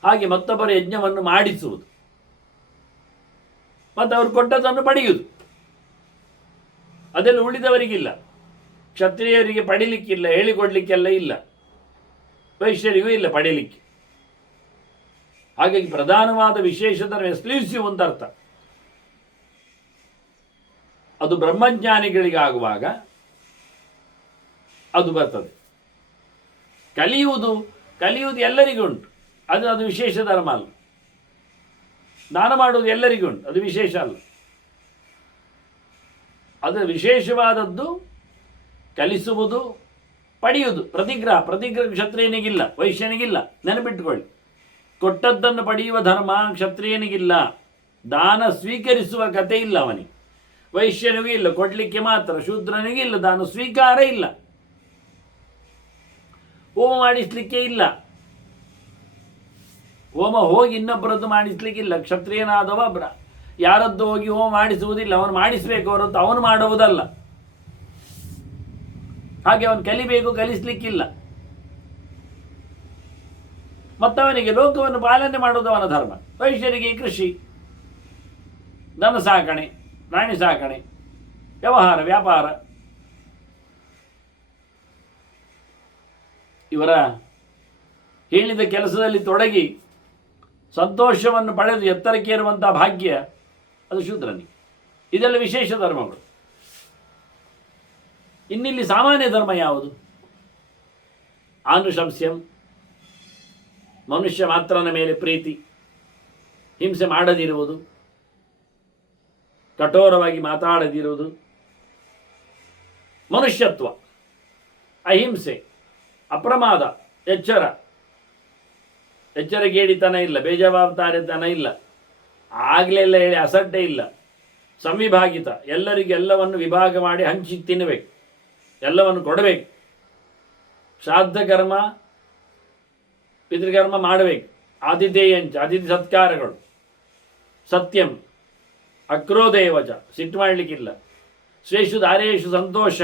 ಹಾಗೆ ಮತ್ತೊಬ್ಬರ ಯಜ್ಞವನ್ನು ಮಾಡಿಸುವುದು, ಮತ್ತು ಅವರು ಕೊಟ್ಟದನ್ನು ಪಡೆಯುವುದು. ಅದೆಲ್ಲ ಉಳಿದವರಿಗಿಲ್ಲ. ಕ್ಷತ್ರಿಯರಿಗೆ ಪಡಿಲಿಕ್ಕಿಲ್ಲ, ಹೇಳಿಕೊಡ್ಲಿಕ್ಕೆಲ್ಲ ಇಲ್ಲ, ವೈಶ್ಯರಿಗೂ ಇಲ್ಲ ಪಡೀಲಿಕ್ಕೆ. ಹಾಗಾಗಿ ಪ್ರಧಾನವಾದ ವಿಶೇಷ ಧರ್ಮ ಎಕ್ಸ್ಕ್ಲೂಸಿವ್ ಅಂತ ಅರ್ಥ. ಅದು ಬ್ರಹ್ಮಜ್ಞಾನಿಗಳಿಗಾಗುವಾಗ ಅದು ಬರ್ತದೆ. ಕಲಿಯುವುದು ಎಲ್ಲರಿಗೂ ಉಂಟು, ಅದು ವಿಶೇಷ ಧರ್ಮ ಅಲ್ಲ. ದಾನ ಮಾಡುವುದು ಎಲ್ಲರಿಗೂ ಉಂಟು, ಅದು ವಿಶೇಷ ಅಲ್ಲ. ಅದು ವಿಶೇಷವಾದದ್ದು ಕಲಿಸುವುದು, ಪಡೆಯುವುದು. ಪ್ರತಿಗ್ರಹ ಕ್ಷತ್ರಿಯನಿಗಿಲ್ಲ, ವೈಶ್ಯನಿಗಿಲ್ಲ. ನೆನಪಿಟ್ಟುಕೊಳ್ಳಿ, ಕೊಟ್ಟದ್ದನ್ನು ಪಡೆಯುವ ಧರ್ಮ ಕ್ಷತ್ರಿಯನಿಗಿಲ್ಲ. ದಾನ ಸ್ವೀಕರಿಸುವ ಕತೆ ಇಲ್ಲ ಅವನಿಗೆ. ವೈಶ್ಯನಿಗೂ ಇಲ್ಲ, ಕೊಡಲಿಕ್ಕೆ ಮಾತ್ರ. ಶೂದ್ರನಿಗಿಲ್ಲ, ದಾನ ಸ್ವೀಕಾರ ಇಲ್ಲ. ಹೋಮ ಮಾಡಿಸ್ಲಿಕ್ಕೆ ಇಲ್ಲ. ಹೋಮ ಹೋಗಿ ಇನ್ನೊಬ್ಬರದ್ದು ಮಾಡಿಸ್ಲಿಕ್ಕಿಲ್ಲ. ಕ್ಷತ್ರಿಯನಾದವ ಯಾರದ್ದು ಹೋಗಿ ಹೋಮ ಮಾಡಿಸುವುದಿಲ್ಲ, ಅವನು ಮಾಡಿಸಬೇಕು ಹೊರತು ಅವನು ಮಾಡುವುದಲ್ಲ. ಹಾಗೆ ಅವನು ಕಲಿಬೇಕು, ಕಲಿಸ್ಲಿಕ್ಕಿಲ್ಲ. ಮತ್ತವನಿಗೆ ಲೋಕವನ್ನು ಪಾಲನೆ ಮಾಡುವುದು ಅವನ ಧರ್ಮ. ವೈಶ್ಯರಿಗೆ ಕೃಷಿ, ದನ ಸಾಕಣೆ, ಪ್ರಾಣಿ ಸಾಕಣೆ, ವ್ಯವಹಾರ, ವ್ಯಾಪಾರ. ಇವರ ಹೇಳಿದ ಕೆಲಸದಲ್ಲಿ ತೊಡಗಿ ಸಂತೋಷವನ್ನು ಪಡೆದು ಎತ್ತರಕ್ಕೇರುವಂತಹ ಭಾಗ್ಯ ಅದು ಶೂದ್ರನಿಗೆ. ಇದೆಲ್ಲ ವಿಶೇಷ ಧರ್ಮಗಳು. ಇನ್ನಿಲ್ಲಿ ಸಾಮಾನ್ಯ ಧರ್ಮ ಯಾವುದು? ಆನುಶಂಸ್ಯಂ, ಮನುಷ್ಯ ಮಾತ್ರನ ಮೇಲೆ ಪ್ರೀತಿ, ಹಿಂಸೆ ಮಾಡದಿರುವುದು, ಕಠೋರವಾಗಿ ಮಾತಾಡದಿರುವುದು, ಮನುಷ್ಯತ್ವ, ಅಹಿಂಸೆ, ಅಪ್ರಮಾದ, ಎಚ್ಚರಗೇಡಿತನ ಇಲ್ಲ, ಬೇಜವಾಬ್ದಾರಿತನ ಇಲ್ಲ, ಆಗಲೆಲ್ಲ ಹೇಳಿ ಅಸಡ್ಡೆ ಇಲ್ಲ, ಸಂವಿಭಾಗಿತ, ಎಲ್ಲರಿಗೂ ಎಲ್ಲವನ್ನು ವಿಭಾಗ ಮಾಡಿ ಹಂಚಿ ತಿನ್ನಬೇಕು, ಎಲ್ಲವನ್ನು ಕೊಡಬೇಕು, ಶ್ರಾದ್ದ ಕರ್ಮ ಪಿತೃಕರ್ಮ ಮಾಡಬೇಕು, ಆತಿಥೇಯಂಚ ಅತಿಥಿ ಸತ್ಕಾರಗಳು, ಸತ್ಯಂ ಅಕ್ರೋಧೇವಚ, ಸಿಟ್ಟು ಮಾಡಲಿಕ್ಕಿಲ್ಲ, ಸ್ವೇಷು ದಾರೇಶು ಸಂತೋಷ,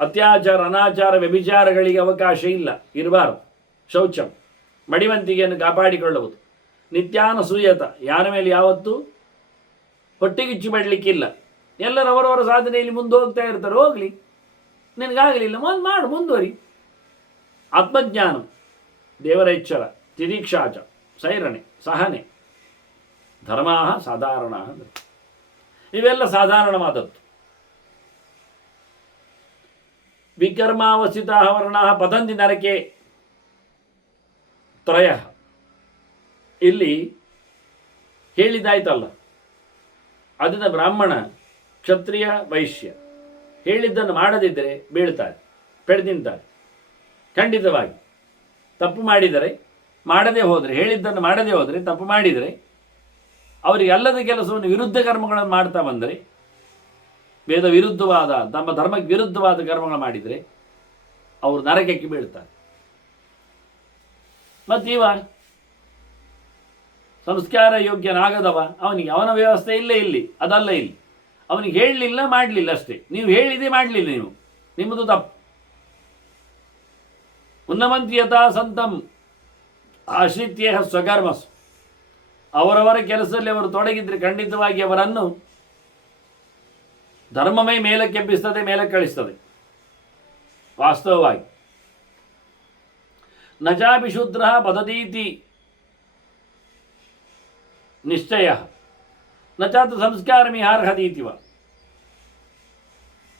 ಅತ್ಯಾಚಾರ ಅನಾಚಾರ ವ್ಯಭಿಚಾರಗಳಿಗೆ ಅವಕಾಶ ಇಲ್ಲ, ಇರಬಾರದು, ಶೌಚಂ ಮಡಿವಂತಿಗೆಯನ್ನು ಕಾಪಾಡಿಕೊಳ್ಳುವುದು, ನಿತ್ಯಾನಸೂಯತ, ಯಾರ ಮೇಲೆ ಯಾವತ್ತೂ ಹೊಟ್ಟೆಗಿಚ್ಚು ಮಾಡಲಿಕ್ಕಿಲ್ಲ. ಎಲ್ಲರೂ ಅವರವರ ಸಾಧನೆಯಲ್ಲಿ ಮುಂದೆ ಹೋಗ್ತಾ ಇರ್ತಾರೆ, ಹೋಗಲಿ, ನಿನಗಾಗಲಿಲ್ಲ ಮಾಡು, ಮುಂದುವರಿ. ಆತ್ಮಜ್ಞಾನ, ದೇವರ ಎಚ್ಚರ, ತಿದೀಕ್ಷಾಚ, ಸೈರಣೆ, ಸಹನೆ, ಧರ್ಮ ಸಾಧಾರಣ ಅಂದರೆ ಇವೆಲ್ಲ ಸಾಧಾರಣವಾದದ್ದು. ವಿಕರ್ಮಾವಸ್ಥಿತ ವರ್ಣ ಪತಂತಿ ನರಕೆ ತ್ರಯ. ಇಲ್ಲಿ ಹೇಳಿದ್ದಾಯ್ತಲ್ಲ, ಅದನ್ನ ಬ್ರಾಹ್ಮಣ, ಕ್ಷತ್ರಿಯ, ವೈಶ್ಯ ಹೇಳಿದ್ದನ್ನು ಮಾಡದಿದ್ದರೆ ಬೀಳ್ತಾರೆ, ಪೆಡ್ದಿಂತಾರೆ. ಖಂಡಿತವಾಗಿ ತಪ್ಪು ಮಾಡಿದರೆ, ಮಾಡದೇ ಹೋದರೆ, ಹೇಳಿದ್ದನ್ನು ಮಾಡದೇ ಹೋದರೆ, ತಪ್ಪು ಮಾಡಿದರೆ, ಅವರಿಗೆ ಅಲ್ಲದ ಕೆಲಸವನ್ನು ವಿರುದ್ಧ ಕರ್ಮಗಳನ್ನು ಮಾಡ್ತಾ ಬಂದರೆ, ವೇದ ವಿರುದ್ಧವಾದ, ತಮ್ಮ ಧರ್ಮಕ್ಕೆ ವಿರುದ್ಧವಾದ ಕರ್ಮಗಳು ಮಾಡಿದರೆ ಅವರು ನರಕಕ್ಕೆ ಬೀಳ್ತಾರೆ. ಮತ್ತೀವ ಸಂಸ್ಕಾರ ಯೋಗ್ಯನಾಗದವ, ಅವನಿಗೆ ಅವನ ವ್ಯವಸ್ಥೆ ಇಲ್ಲೇ ಇಲ್ಲಿ, ಅದಲ್ಲ ಇಲ್ಲಿ. ಅವನಿಗೆ ಹೇಳಲಿಲ್ಲ, ಮಾಡಲಿಲ್ಲ ಅಷ್ಟೇ. ನೀವು ಹೇಳಿದೆ, ಮಾಡಲಿಲ್ಲ, ನಿಮ್ಮದು ತಪ್ಪು. ಉನ್ನಮಂತ್ಯತಾ ಸಂತಂ ಆಶ್ರಿತ್ಯ ಸ್ವಕರ್ಮಸ್. ಅವರವರ ಕೆಲಸದಲ್ಲಿ ಅವರು ತೊಡಗಿದ್ರೆ ಖಂಡಿತವಾಗಿ ಅವರನ್ನು ಧರ್ಮಮೇ ಮೇಲಕ್ಕೆಬ್ಬಿಸ್ತದೆ, ಮೇಲಕ್ಕೆ ಕಳಿಸ್ತದೆ. ವಾಸ್ತವವಾಗಿ ನಚಾಪಿ ಶೂದ್ರ ಪದತೀತಿ ನಿಶ್ಚಯ ನಚಾತ ಸಂಸ್ಕಾರಮಿಹಾರ್ಹತೀತಿವ.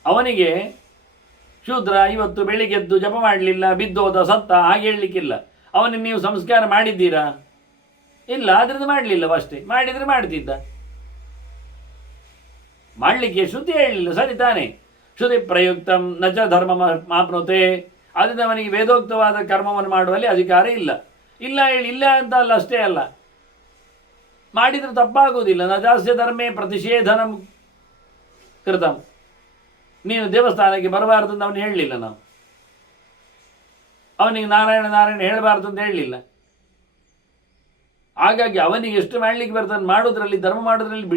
ಅವನಿಗೆ ಶೂದ್ರ ಇವತ್ತು ಬೆಳಿಗ್ಗೆದ್ದು ಜಪ ಮಾಡಲಿಲ್ಲ, ಬಿದ್ದೋದ, ಸತ್ತ, ಹಾಗೆ ಹೇಳಲಿಕ್ಕಿಲ್ಲ. ಅವನಿಗೆ ನೀವು ಸಂಸ್ಕಾರ ಮಾಡಿದ್ದೀರಾ? ಇಲ್ಲ, ಆದ್ರಿಂದ ಮಾಡಲಿಲ್ಲವಷ್ಟೇ. ಮಾಡಿದರೆ ಮಾಡ್ತಿದ್ದ, ಮಾಡಲಿಕ್ಕೆ ಶ್ರುತಿ ಹೇಳಲಿಲ್ಲ, ಸರಿ ತಾನೆ. ಶ್ರುತಿ ಪ್ರಯುಕ್ತಂ ನಚ ಧರ್ಮ ಮಾಪ್ನೋತೆ. ಆದ್ದರಿಂದ ಅವನಿಗೆ ವೇದೋಕ್ತವಾದ ಕರ್ಮವನ್ನು ಮಾಡುವಲ್ಲಿ ಅಧಿಕಾರ ಇಲ್ಲ. ಇಲ್ಲ ಹೇಳಿ, ಇಲ್ಲ ಅಂತ ಅಲ್ಲ, ಅಷ್ಟೇ ಅಲ್ಲ, ಮಾಡಿದರೆ ತಪ್ಪಾಗುವುದಿಲ್ಲ. ನಜಾಸ್ಯ ಧರ್ಮೇ ಪ್ರತಿಷೇಧನಂ ಕೃತಂ. ನೀನು ದೇವಸ್ಥಾನಕ್ಕೆ ಬರಬಾರ್ದು ಅಂತ ಅವನು ಹೇಳಲಿಲ್ಲ. ನಾವು ಅವನಿಗೆ ನಾರಾಯಣ ನಾರಾಯಣ ಹೇಳಬಾರ್ದು ಅಂತ ಹೇಳಲಿಲ್ಲ. ಹಾಗಾಗಿ ಅವನಿಗೆ ಎಷ್ಟು ಮಾಡಲಿಕ್ಕೆ ಬರ್ತಾನೆ ಮಾಡೋದ್ರಲ್ಲಿ, ಧರ್ಮ ಮಾಡೋದ್ರಲ್ಲಿ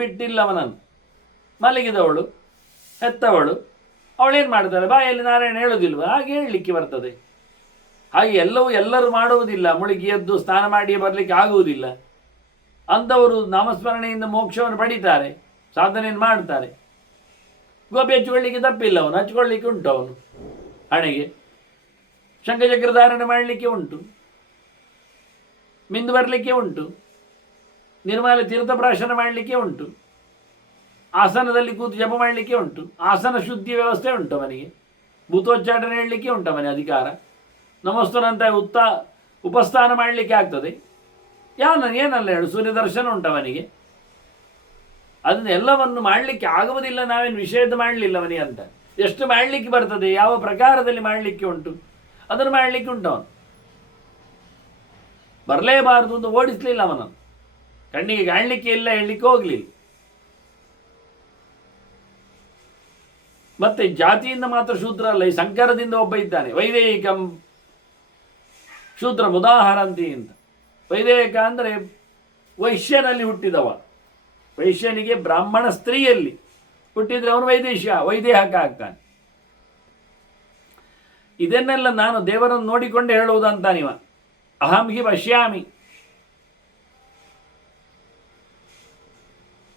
ಬಿಟ್ಟಿಲ್ಲ ಅವನನ್ನು. ಮಲಗಿದವಳು, ಹೆತ್ತವಳು, ಅವಳೇನು ಮಾಡ್ತಾಳೆ? ಬಾಯಲ್ಲಿ ನಾರಾಯಣ ಹೇಳೋದಿಲ್ವ? ಹಾಗೆ ಹೇಳಲಿಕ್ಕೆ ಬರ್ತದೆ. ಹಾಗೆ ಎಲ್ಲರೂ ಮಾಡುವುದಿಲ್ಲ. ಮುಳುಗಿ ಎದ್ದು ಸ್ನಾನ ಮಾಡಿ ಬರಲಿಕ್ಕೆ ಆಗುವುದಿಲ್ಲ. ಅಂಥವರು ನಾಮಸ್ಮರಣೆಯಿಂದ ಮೋಕ್ಷವನ್ನು ಪಡೀತಾರೆ, ಸಾಧನೆಯನ್ನು ಮಾಡ್ತಾರೆ. ಗೋಪಿ ಹಚ್ಕೊಳ್ಳಿಕ್ಕೆ ತಪ್ಪಿಲ್ಲ, ಅವನು ಹಚ್ಕೊಳ್ಳಿಕ್ಕೆ ಉಂಟು. ಅವನು ಹಣೆಗೆ ಶಂಖಚಕ್ರ ಧಾರಣೆ ಮಾಡಲಿಕ್ಕೆ ಉಂಟು, ಮಿಂದು ಬರಲಿಕ್ಕೆ ಉಂಟು, ನಿರ್ಮಾಲ ತೀರ್ಥಪ್ರಾಶನ ಮಾಡಲಿಕ್ಕೆ ಉಂಟು, ಆಸನದಲ್ಲಿ ಕೂತು ಜಪ ಮಾಡಲಿಕ್ಕೆ ಉಂಟು, ಆಸನ ಶುದ್ಧಿ ವ್ಯವಸ್ಥೆ ಉಂಟು ಅವನಿಗೆ, ಭೂತೋಚ್ಚಾಟನೆ ಹೇಳಲಿಕ್ಕೆ ಉಂಟು ಅವನಿಗೆ ಅಧಿಕಾರ, ನಮಸ್ತನಂತ ಉಪಸ್ಥಾನ ಮಾಡಲಿಕ್ಕೆ ಆಗ್ತದೆ. ಏನಲ್ಲ ಹೇಳು, ಸೂರ್ಯ ದರ್ಶನ ಉಂಟು ಅವನಿಗೆ. ಅದನ್ನ ಎಲ್ಲವನ್ನು ಮಾಡಲಿಕ್ಕೆ ಆಗುವುದಿಲ್ಲ, ನಾವೇನು ವಿಷಯದ ಮಾಡಲಿಲ್ಲ ಅವನಿಗೆ ಅಂತ. ಎಷ್ಟು ಮಾಡಲಿಕ್ಕೆ ಬರ್ತದೆ, ಯಾವ ಪ್ರಕಾರದಲ್ಲಿ ಮಾಡಲಿಕ್ಕೆ ಉಂಟು ಅದನ್ನು ಮಾಡಲಿಕ್ಕೆ ಉಂಟು. ಅವನು ಬರಲೇಬಾರದು ಅಂತ ಓಡಿಸಲಿಲ್ಲ ಅವನನ್ನು. ಕಣ್ಣಿಗೆ ಕಾಣಲಿಕ್ಕೆ ಇಲ್ಲ ಹೇಳಲಿಕ್ಕೆ ಹೋಗಲಿಲ್ಲ. ಮತ್ತೆ ಜಾತಿಯಿಂದ ಮಾತ್ರ ಶೂದ್ರ ಅಲ್ಲ, ಈ ಸಂಕರದಿಂದ ಒಬ್ಬ ಇದ್ದಾನೆ, ವೈದೇಹಿಕಂ ಶೂದ್ರ ಮುದಾಹರಂತಿ ಅಂತ. ವೈದೇಹಿಕ ಅಂದರೆ ವೈಶ್ಯನಲ್ಲಿ ಹುಟ್ಟಿದವ. ವೈಶ್ಯನಿಗೆ ಬ್ರಾಹ್ಮಣ ಸ್ತ್ರೀಯಲ್ಲಿ ಹುಟ್ಟಿದ್ರೆ ಅವನು ವೈದೇಹಕ ಆಗ್ತಾನೆ. ಇದನ್ನೆಲ್ಲ ನಾನು ದೇವರನ್ನು ನೋಡಿಕೊಂಡೇ ಹೇಳುವುದಂತಾನಿವ. ಅಹಂ ಹಿ ಪಶ್ಯಾಮಿ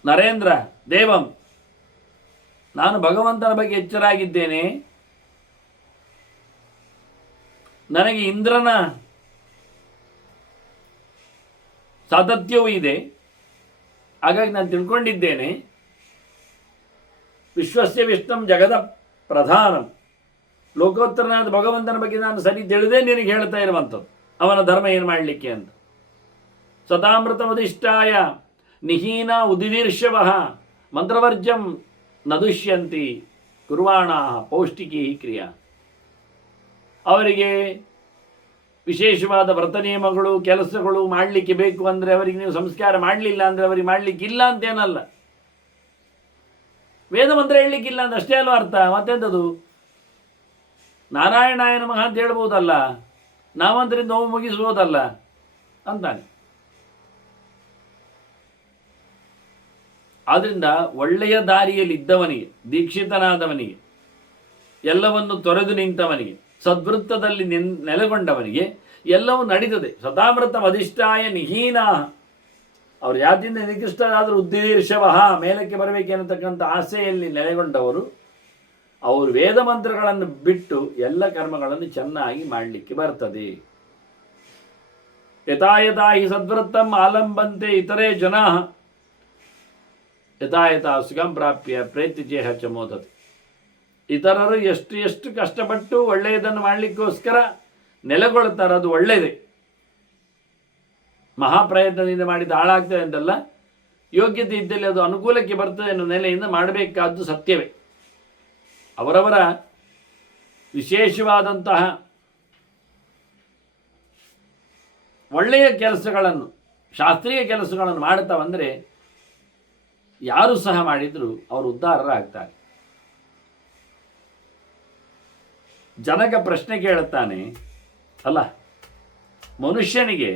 ನರೇಂದ್ರ ದೇವಂ, ನಾನು ಭಗವಂತನ ಬಗ್ಗೆ ಎಚ್ಚರಾಗಿದ್ದೇನೆ. ನನಗೆ ಇಂದ್ರನ ಸಾತತ್ಯವೂ ಇದೆ, ಹಾಗಾಗಿ ನಾನು ತಿಳ್ಕೊಂಡಿದ್ದೇನೆ. ವಿಶ್ವಸ್ಯ ವಿಷ್ಣುಂ ಜಗದ ಪ್ರಧಾನಂ, ಲೋಕೋತ್ತರನಾದ ಭಗವಂತನ ಬಗ್ಗೆ ನಾನು ಸರಿ ತಿಳಿದೇ ನಿನಗೆ ಹೇಳ್ತಾ ಇರುವಂಥದ್ದು, ಅವನ ಧರ್ಮ ಏನು ಮಾಡಲಿಕ್ಕೆ ಅಂತ. ಸದಾಮೃತಮಧಿಷ್ಠಾಯ ನಿಹೀನ ಉದಿದೀರ್ಷವಃ ಮಂತ್ರವರ್ಜಂ ನ ದುಷ್ಯಂತಿ ಕುರ್ವಾಣ ಪೌಷ್ಟಿಕಿ ಕ್ರಿಯಾ. ಅವರಿಗೆ ವಿಶೇಷವಾದ ವ್ರತ ನಿಯಮಗಳು, ಕೆಲಸಗಳು ಮಾಡಲಿಕ್ಕೆ ಬೇಕು ಅಂದರೆ ಅವರಿಗೆ ನೀವು ಸಂಸ್ಕಾರ ಮಾಡಲಿಲ್ಲ ಅಂದರೆ ಅವರಿಗೆ ಮಾಡಲಿಕ್ಕಿಲ್ಲ ಅಂತೇನಲ್ಲ. ವೇದ ಮಂತ್ರ ಹೇಳಲಿಕ್ಕಿಲ್ಲ ಅಂತ ಅಷ್ಟೇ ಅಲ್ವ ಅರ್ಥ. ಮತ್ತೆಂಥದ್ದು? ನಾರಾಯಣಾಯ ನಮಃ ಅಂತ ಹೇಳ್ಬೋದಲ್ಲ, ನಾವಂತರಿಂದ ನೋವು ಮುಗಿಸ್ಬೋದಲ್ಲ ಅಂತಾನೆ. ಆದ್ದರಿಂದ ಒಳ್ಳೆಯ ದಾರಿಯಲ್ಲಿ ಇದ್ದವನಿಗೆ, ದೀಕ್ಷಿತನಾದವನಿಗೆ, ಎಲ್ಲವನ್ನು ತೊರೆದು ನಿಂತವನಿಗೆ, ಸದ್ವೃತ್ತದಲ್ಲಿ ನೆಲೆಗೊಂಡವನಿಗೆ ಎಲ್ಲವೂ ನಡೀತದೆ. ಸದಾಮೃತ ಅಧಿಷ್ಠಾಯ ನಿಹೀನ, ಅವರು ಜಾತಿಯಿಂದ ನಿಕೃಷ್ಟರಾದರೂ ಉದ್ದೀರ್ಷವಃ, ಮೇಲಕ್ಕೆ ಬರಬೇಕೆನ್ನತಕ್ಕಂಥ ಆಸೆಯಲ್ಲಿ ನೆಲೆಗೊಂಡವರು, ಅವರು ವೇದ ಮಂತ್ರಗಳನ್ನು ಬಿಟ್ಟು ಎಲ್ಲ ಕರ್ಮಗಳನ್ನು ಚೆನ್ನಾಗಿ ಮಾಡಲಿಕ್ಕೆ ಬರ್ತದೆ. ಯಥಾಯಥಾ ಹಿ ಸದ್ವೃತ್ತಂ ಆಲಂಬಂತೆ ಇತರೆ ಜನಾ ಯಥಾಯಥಾ ಸುಖಂ ಪ್ರಾಪ್ಯ ಪ್ರೇತ್ಯಜೇಹ ಚ ಮೋದತೆ. ಇತರರು ಎಷ್ಟು ಕಷ್ಟಪಟ್ಟು ಒಳ್ಳೆಯದನ್ನು ಮಾಡಲಿಕ್ಕೋಸ್ಕರ ನೆಲೆಗೊಳ್ಳುತ್ತಾರೆ, ಅದು ಒಳ್ಳೆಯದೇ. ಮಹಾಪ್ರಯತ್ನದಿಂದ ಮಾಡಿದ ಹಾಳಾಗ್ತದೆ ಅಂತಲ್ಲ, ಯೋಗ್ಯತೆ ಇದ್ದಲ್ಲಿ ಅದು ಅನುಕೂಲಕ್ಕೆ ಬರ್ತದೆ ಅನ್ನೋ ನೆಲೆಯಿಂದ ಮಾಡಬೇಕಾದ್ದು ಸತ್ಯವೇ. ಅವರವರ ವಿಶೇಷವಾದಂತಹ ಒಳ್ಳೆಯ ಕೆಲಸಗಳನ್ನು, ಶಾಸ್ತ್ರೀಯ ಕೆಲಸಗಳನ್ನು ಮಾಡುತ್ತಾ ಬಂದರೆ ಯಾರು ಸಹ ಮಾಡಿದರೂ ಅವರು ಉದ್ಧಾರರಾಗ್ತಾರೆ. ಜನಕ ಪ್ರಶ್ನೆ ಕೇಳುತ್ತಾನೆ, ಅಲ್ಲ ಮನುಷ್ಯನಿಗೆ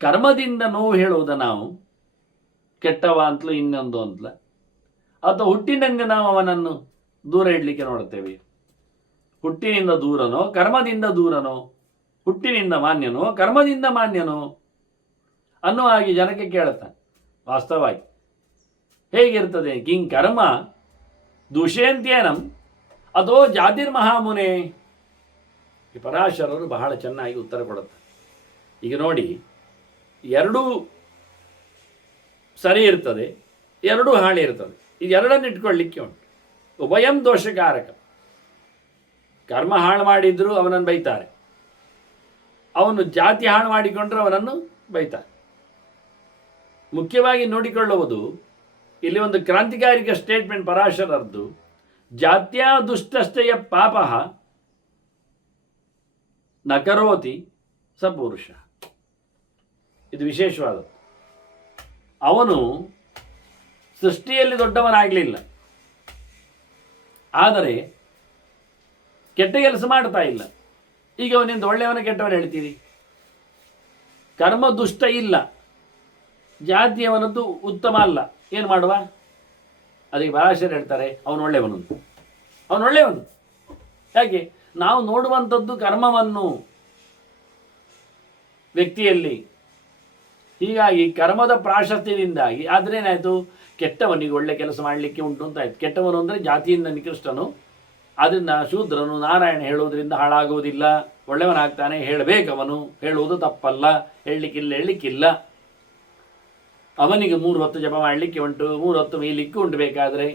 ಕರ್ಮದಿಂದ ನೋವು ಹೇಳುವುದ ನಾವು, ಕೆಟ್ಟವ ಅಂತಲೂ ಇನ್ನೊಂದು ಅಂತಲ, ಅಥವಾ ಹುಟ್ಟಿನಿಂದ ನಾವು ಅವನನ್ನು ದೂರ ಇಡಲಿಕ್ಕೆ ನೋಡುತ್ತೇವೆ? ಹುಟ್ಟಿನಿಂದ ದೂರನೋ ಕರ್ಮದಿಂದ ದೂರನೋ, ಹುಟ್ಟಿನಿಂದ ಮಾನ್ಯನೋ ಕರ್ಮದಿಂದ ಮಾನ್ಯನೋ ಅನ್ನುವ ಹಾಗೆ ಜನಕ್ಕೆ ಕೇಳುತ್ತಾನೆ. ವಾಸ್ತವವಾಗಿ ಹೇಗಿರ್ತದೆ? ಕಿಂ ಕರ್ಮ ದೂಷಯಂತ್ಯೇನಂ ಅದೋ ಜಾತಿರ್ಮಹಾಮುನೆ. ಈ ಪರಾಶರರು ಬಹಳ ಚೆನ್ನಾಗಿ ಉತ್ತರ ಕೊಡುತ್ತಾರೆ. ಈಗ ನೋಡಿ, ಎರಡೂ ಸರಿ ಇರ್ತದೆ, ಎರಡೂ ಹಾಳಿ ಇರ್ತದೆ. ಇದು ಎರಡನ್ನು ಇಟ್ಕೊಳ್ಳಿಕ್ಕೆ ಉಂಟು. ಉಭಯಂ ದೋಷಕಾರಕ. ಕರ್ಮ ಹಾಳು ಮಾಡಿದ್ರು ಅವನನ್ನು ಬೈತಾರೆ, ಅವನು ಜಾತಿ ಹಾಳು ಮಾಡಿಕೊಂಡ್ರೆ ಅವನನ್ನು ಬೈತಾರೆ. ಮುಖ್ಯವಾಗಿ ನೋಡಿಕೊಳ್ಳುವುದು ಇಲ್ಲಿ ಒಂದು ಕ್ರಾಂತಿಕಾರಿಕ ಸ್ಟೇಟ್ಮೆಂಟ್ ಪರಾಶರದ್ದು. ಜಾತ್ಯಾ ದುಷ್ಟಶ್ಚಯ ಪಾಪ ನ ಕರೋತಿ ಸ ಪುರುಷ. ಇದು ವಿಶೇಷವಾದದ್ದು. ಅವನು ಸೃಷ್ಟಿಯಲ್ಲಿ ದೊಡ್ಡವನಾಗಲಿಲ್ಲ, ಆದರೆ ಕೆಟ್ಟ ಕೆಲಸ ಮಾಡ್ತಾ ಇಲ್ಲ. ಈಗ ಅವನಿಂದ ಒಳ್ಳೆಯವನ ಕೆಟ್ಟವನು ಹೇಳ್ತೀರಿ? ಕರ್ಮ ದುಷ್ಟ ಇಲ್ಲ, ಜಾತಿಯವನದ್ದು ಉತ್ತಮ ಅಲ್ಲ, ಏನು ಮಾಡುವ? ಅದಕ್ಕೆ ಪರಾಶರ ಹೇಳ್ತಾರೆ ಅವನು ಒಳ್ಳೆಯವನು, ಅವನು ಒಳ್ಳೆಯವನು. ಯಾಕೆ? ನಾವು ನೋಡುವಂಥದ್ದು ಕರ್ಮವನ್ನು ವ್ಯಕ್ತಿಯಲ್ಲಿ. ಹೀಗಾಗಿ ಕರ್ಮದ ಪ್ರಾಶಸ್ತ್ಯದಿಂದಾಗಿ ಆದ್ರೇನಾಯಿತು, ಕೆಟ್ಟವನಿಗೆ ಒಳ್ಳೆ ಕೆಲಸ ಮಾಡಲಿಕ್ಕೆ ಉಂಟು ಅಂತ ಆಯ್ತು. ಕೆಟ್ಟವನು ಅಂದರೆ ಜಾತಿಯಿಂದ ನಿಕೃಷ್ಟನು, ಅದರಿಂದ ಶೂದ್ರನು ನಾರಾಯಣ ಹೇಳುವುದರಿಂದ ಹಾಳಾಗುವುದಿಲ್ಲ, ಒಳ್ಳೆಯವನಾಗ್ತಾನೆ. ಹೇಳಬೇಕವನು, ಹೇಳುವುದು ತಪ್ಪಲ್ಲ, ಹೇಳಲಿಕ್ಕಿಲ್ಲ. ಅವನಿಗೆ 3 ಹೊತ್ತು ಜಪ ಮಾಡಲಿಕ್ಕೆ ಉಂಟು, 3 ಹೊತ್ತು ಮೇಯಲಿಕ್ಕೆ ಉಂಟು. ಬೇಕಾದರೆ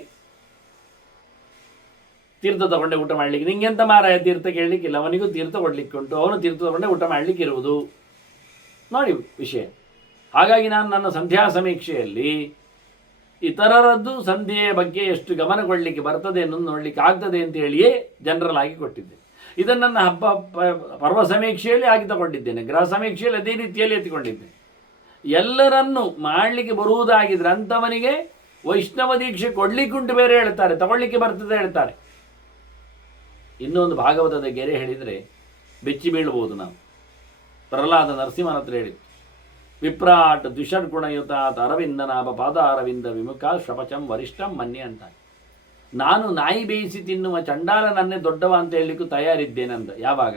ತೀರ್ಥ ತಗೊಂಡೆ ಊಟ ಮಾಡಲಿಕ್ಕೆ, ನಿಂಗೆಂತ ಮಾರಾಯ ತೀರ್ಥ ಕೇಳಲಿಕ್ಕಿಲ್ಲ, ಅವನಿಗೂ ತೀರ್ಥ ಕೊಡಲಿಕ್ಕೆ ಉಂಟು, ಅವನು ತೀರ್ಥ ತಗೊಂಡೆ ಊಟ ಮಾಡಲಿಕ್ಕೆ ಇರುವುದು. ನೋಡಿ ವಿಷಯ. ಹಾಗಾಗಿ ನಾನು ನನ್ನ ಸಂಧ್ಯಾ ಸಮೀಕ್ಷೆಯಲ್ಲಿ ಇತರರದ್ದು ಸಂಧ್ಯೆಯ ಬಗ್ಗೆ ಎಷ್ಟು ಗಮನ ಕೊಡಲಿಕ್ಕೆ ಬರ್ತದೆ ಅನ್ನೋದು ನೋಡಲಿಕ್ಕೆ ಆಗ್ತದೆ ಅಂತ ಹೇಳಿಯೇ ಜನರಲ್ ಆಗಿ ಕೊಟ್ಟಿದ್ದೆ. ಇದನ್ನು ನನ್ನ ಪರ್ವ ಸಮೀಕ್ಷೆಯಲ್ಲಿ ಆಗಿ ತಗೊಂಡಿದ್ದೇನೆ, ಗೃಹ ಸಮೀಕ್ಷೆಯಲ್ಲಿ ಅದೇ ರೀತಿಯಲ್ಲಿ ಎತ್ತಿಕೊಂಡಿದ್ದೆ. ಎಲ್ಲರನ್ನು ಮಾಡಲಿಕ್ಕೆ ಬರುವುದಾಗಿದ್ರೆ ಅಂಥವನಿಗೆ ವೈಷ್ಣವ ದೀಕ್ಷೆ ಕೊಡ್ಲಿಕ್ಕುಂಟು ಬೇರೆ ಹೇಳ್ತಾರೆ, ತಗೊಳ್ಳಿಕ್ಕೆ ಬರ್ತದೆ ಹೇಳ್ತಾರೆ. ಇನ್ನೊಂದು ಭಾಗವತದ ಗೆರೆ ಹೇಳಿದರೆ ಬೆಚ್ಚಿ ಬೀಳ್ಬೋದು ನಾವು. ಪ್ರಹ್ಲಾದ ನರಸಿಂಹನ ಹತ್ರ ಹೇಳಿದ್ದು, ವಿಪ್ರಾಟ್ ದ್ವಿಷಡ್ಗುಣಯುತಾತ್ ಅರವಿಂದನಾಭ ಪಾದ ಅರವಿಂದ ವಿಮುಖ ಶಪಚಂ ವರಿಷ್ಠಂ ಮನ್ಯ ಅಂತ. ನಾನು ನಾಯಿ ಬೇಯಿಸಿ ತಿನ್ನುವ ಚಂಡಾಲನನ್ನೇ ದೊಡ್ಡವ ಅಂತ ಹೇಳಲಿಕ್ಕೂ ತಯಾರಿದ್ದೇನಂದ. ಯಾವಾಗ?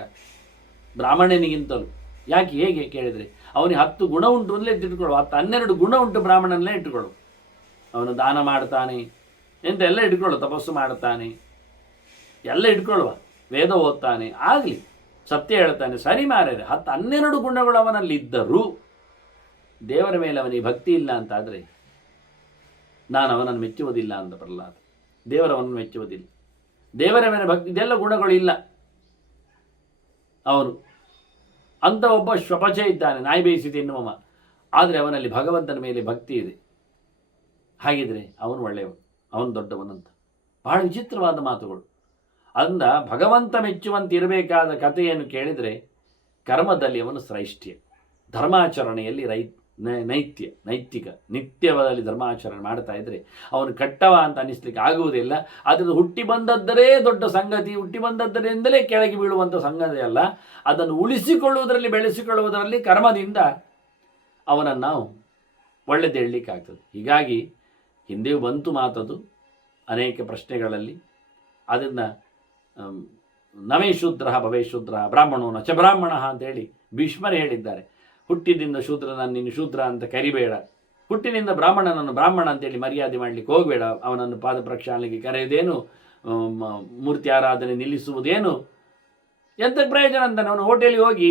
ಬ್ರಾಹ್ಮಣನಿಗಿಂತಲೂ. ಯಾಕೆ? ಹೇಗೆ ಕೇಳಿದರೆ, ಅವನಿಗೆ 10 ಗುಣ ಉಂಟು ಅಂತಲೇ ಇಟ್ಕೊಳ್ಳು, 12 ಗುಣ ಉಂಟು ಬ್ರಾಹ್ಮಣನಲ್ಲೇ ಇಟ್ಟುಕೊಳ್ಳು. ಅವನು ದಾನ ಮಾಡ್ತಾನೆ ಎಂತ ಎಲ್ಲ ಇಟ್ಕೊಳ್ಳು, ತಪಸ್ಸು ಮಾಡ್ತಾನೆ ಎಲ್ಲ ಇಟ್ಕೊಳ್ಳುವ, ವೇದ ಓದ್ತಾನೆ, ಆಗಲಿ, ಸತ್ಯ ಹೇಳ್ತಾನೆ, ಸರಿ ಮಾರ್ರೆ. 12 ಗುಣಗಳು ಅವನಲ್ಲಿದ್ದರೂ ದೇವರ ಮೇಲೆ ಅವನಿಗೆ ಭಕ್ತಿ ಇಲ್ಲ ಅಂತಾದರೆ ನಾನು ಅವನನ್ನು ಮೆಚ್ಚುವುದಿಲ್ಲ ಅಂತ ಪ್ರಹ್ಲಾದ. ದೇವರವನನ್ನು ಮೆಚ್ಚುವುದಿಲ್ಲ, ದೇವರ ಮೇಲೆ ಭಕ್ತಿ, ಇದೆಲ್ಲ ಗುಣಗಳು ಇಲ್ಲ ಅವನು. ಅಂತ ಒಬ್ಬ ಶ್ವಪಚ ಇದ್ದಾನೆ, ನಾಯಿ ಬೇಯಿಸಿ ತಿನ್ನುವವ, ಆದರೆ ಅವನಲ್ಲಿ ಭಗವಂತನ ಮೇಲೆ ಭಕ್ತಿ ಇದೆ. ಹಾಗಿದ್ರೆ ಅವನು ಒಳ್ಳೆಯವನು, ಅವನು ದೊಡ್ಡವನಂತ. ಬಹಳ ವಿಚಿತ್ರವಾದ ಮಾತುಗಳು. ಅಂದ ಭಗವಂತ ಮೆಚ್ಚುವಂತಿರಬೇಕಾದ ಕಥೆಯನ್ನು ಕೇಳಿದರೆ ಕರ್ಮದಲ್ಲಿ ಅವನು ಶ್ರೈಷ್ಠ್ಯ, ಧರ್ಮಾಚರಣೆಯಲ್ಲಿ ನೈತಿಕ ನಿತ್ಯವಾದಲ್ಲಿ ಧರ್ಮಾಚರಣೆ ಮಾಡ್ತಾ ಇದ್ದರೆ ಅವನು ಕಟ್ಟವ ಅಂತ ಅನ್ನಿಸ್ಲಿಕ್ಕೆ ಆಗುವುದಿಲ್ಲ. ಅದನ್ನು ಹುಟ್ಟಿ ಬಂದದ್ದರೇ ದೊಡ್ಡ ಸಂಗತಿ, ಹುಟ್ಟಿ ಬಂದದ್ದರಿಂದಲೇ ಕೆಳಗೆ ಬೀಳುವಂಥ ಸಂಗತಿ ಅಲ್ಲ. ಅದನ್ನು ಉಳಿಸಿಕೊಳ್ಳುವುದರಲ್ಲಿ, ಬೆಳೆಸಿಕೊಳ್ಳುವುದರಲ್ಲಿ ಕರ್ಮದಿಂದ ಅವನನ್ನು ನಾವು ಒಳ್ಳೆದು ಹೇಳಲಿಕ್ಕಾಗ್ತದೆ. ಹೀಗಾಗಿ ಹಿಂದೆಯೂ ಬಂತು ಮಾತದು ಅನೇಕ ಪ್ರಶ್ನೆಗಳಲ್ಲಿ. ಅದನ್ನು ನವೇ ಶೂದ್ರ ಭವೇ ಶೂದ್ರ ಬ್ರಾಹ್ಮಣೋ ನ ಚ ಬ್ರಾಹ್ಮಣ ಅಂತೇಳಿ ಭೀಷ್ಮರು ಹೇಳಿದ್ದಾರೆ. ಹುಟ್ಟಿನಿಂದ ಶೂದ್ರನನ್ನು ನೀನು ಶೂದ್ರ ಅಂತ ಕರಿಬೇಡ, ಹುಟ್ಟಿನಿಂದ ಬ್ರಾಹ್ಮಣನನ್ನು ಬ್ರಾಹ್ಮಣ ಅಂತೇಳಿ ಮರ್ಯಾದೆ ಮಾಡಲಿಕ್ಕೆ ಹೋಗಬೇಡ, ಅವನನ್ನು ಪಾದ ಪ್ರಕ್ಷಾಳನೆಗೆ ಕರೆಯುವುದೇನು, ಮೂರ್ತಿ ಆರಾಧನೆ ನಿಲ್ಲಿಸುವುದೇನು, ಎಂಥ ಪ್ರಯೋಜನ ಅಂತಾನೆ. ಅವನು ಹೋಟೆಲಿಗೆ ಹೋಗಿ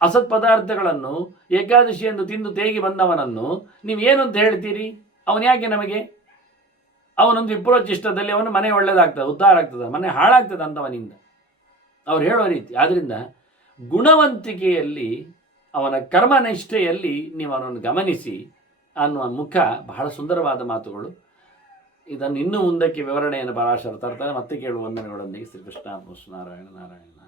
ಅಸತ್ ಪದಾರ್ಥಗಳನ್ನು ಏಕಾದಶಿ ಎಂದು ತಿಂದು ತೇಗಿ ಬಂದವನನ್ನು ನೀವು ಏನು ಅಂತ ಹೇಳ್ತೀರಿ? ಅವನು ಯಾಕೆ ನಮಗೆ? ಅವನೊಂದು ವಿಪ್ರೋಚಿಷ್ಟದಲ್ಲಿ ಅವನ ಮನೆ ಒಳ್ಳೆಯದಾಗ್ತದೆ, ಉದ್ಧಾರ ಆಗ್ತದೆ, ಮನೆ ಹಾಳಾಗ್ತದೆ ಅಂಥವನಿಂದ ಅವ್ರು ಹೇಳೋ ರೀತಿ. ಆದ್ದರಿಂದ ಗುಣವಂತಿಕೆಯಲ್ಲಿ, ಅವನ ಕರ್ಮನಿಷ್ಠೆಯಲ್ಲಿ ನೀವು ಅವನನ್ನು ಗಮನಿಸಿ ಅನ್ನುವ ಮುಖ ಬಹಳ ಸುಂದರವಾದ ಮಾತುಗಳು. ಇದನ್ನು ಇನ್ನೂ ಮುಂದಕ್ಕೆ ವಿವರಣೆಯನ್ನು ಪರಾಶರ ತರ್ತಾರೆ. ಮತ್ತೆ ಕೇಳುವ ವಂದನೆಗಳೊಂದಿಗೆ ಶ್ರೀಕೃಷ್ಣ ನಾರಾಯಣ ನಾರಾಯಣ.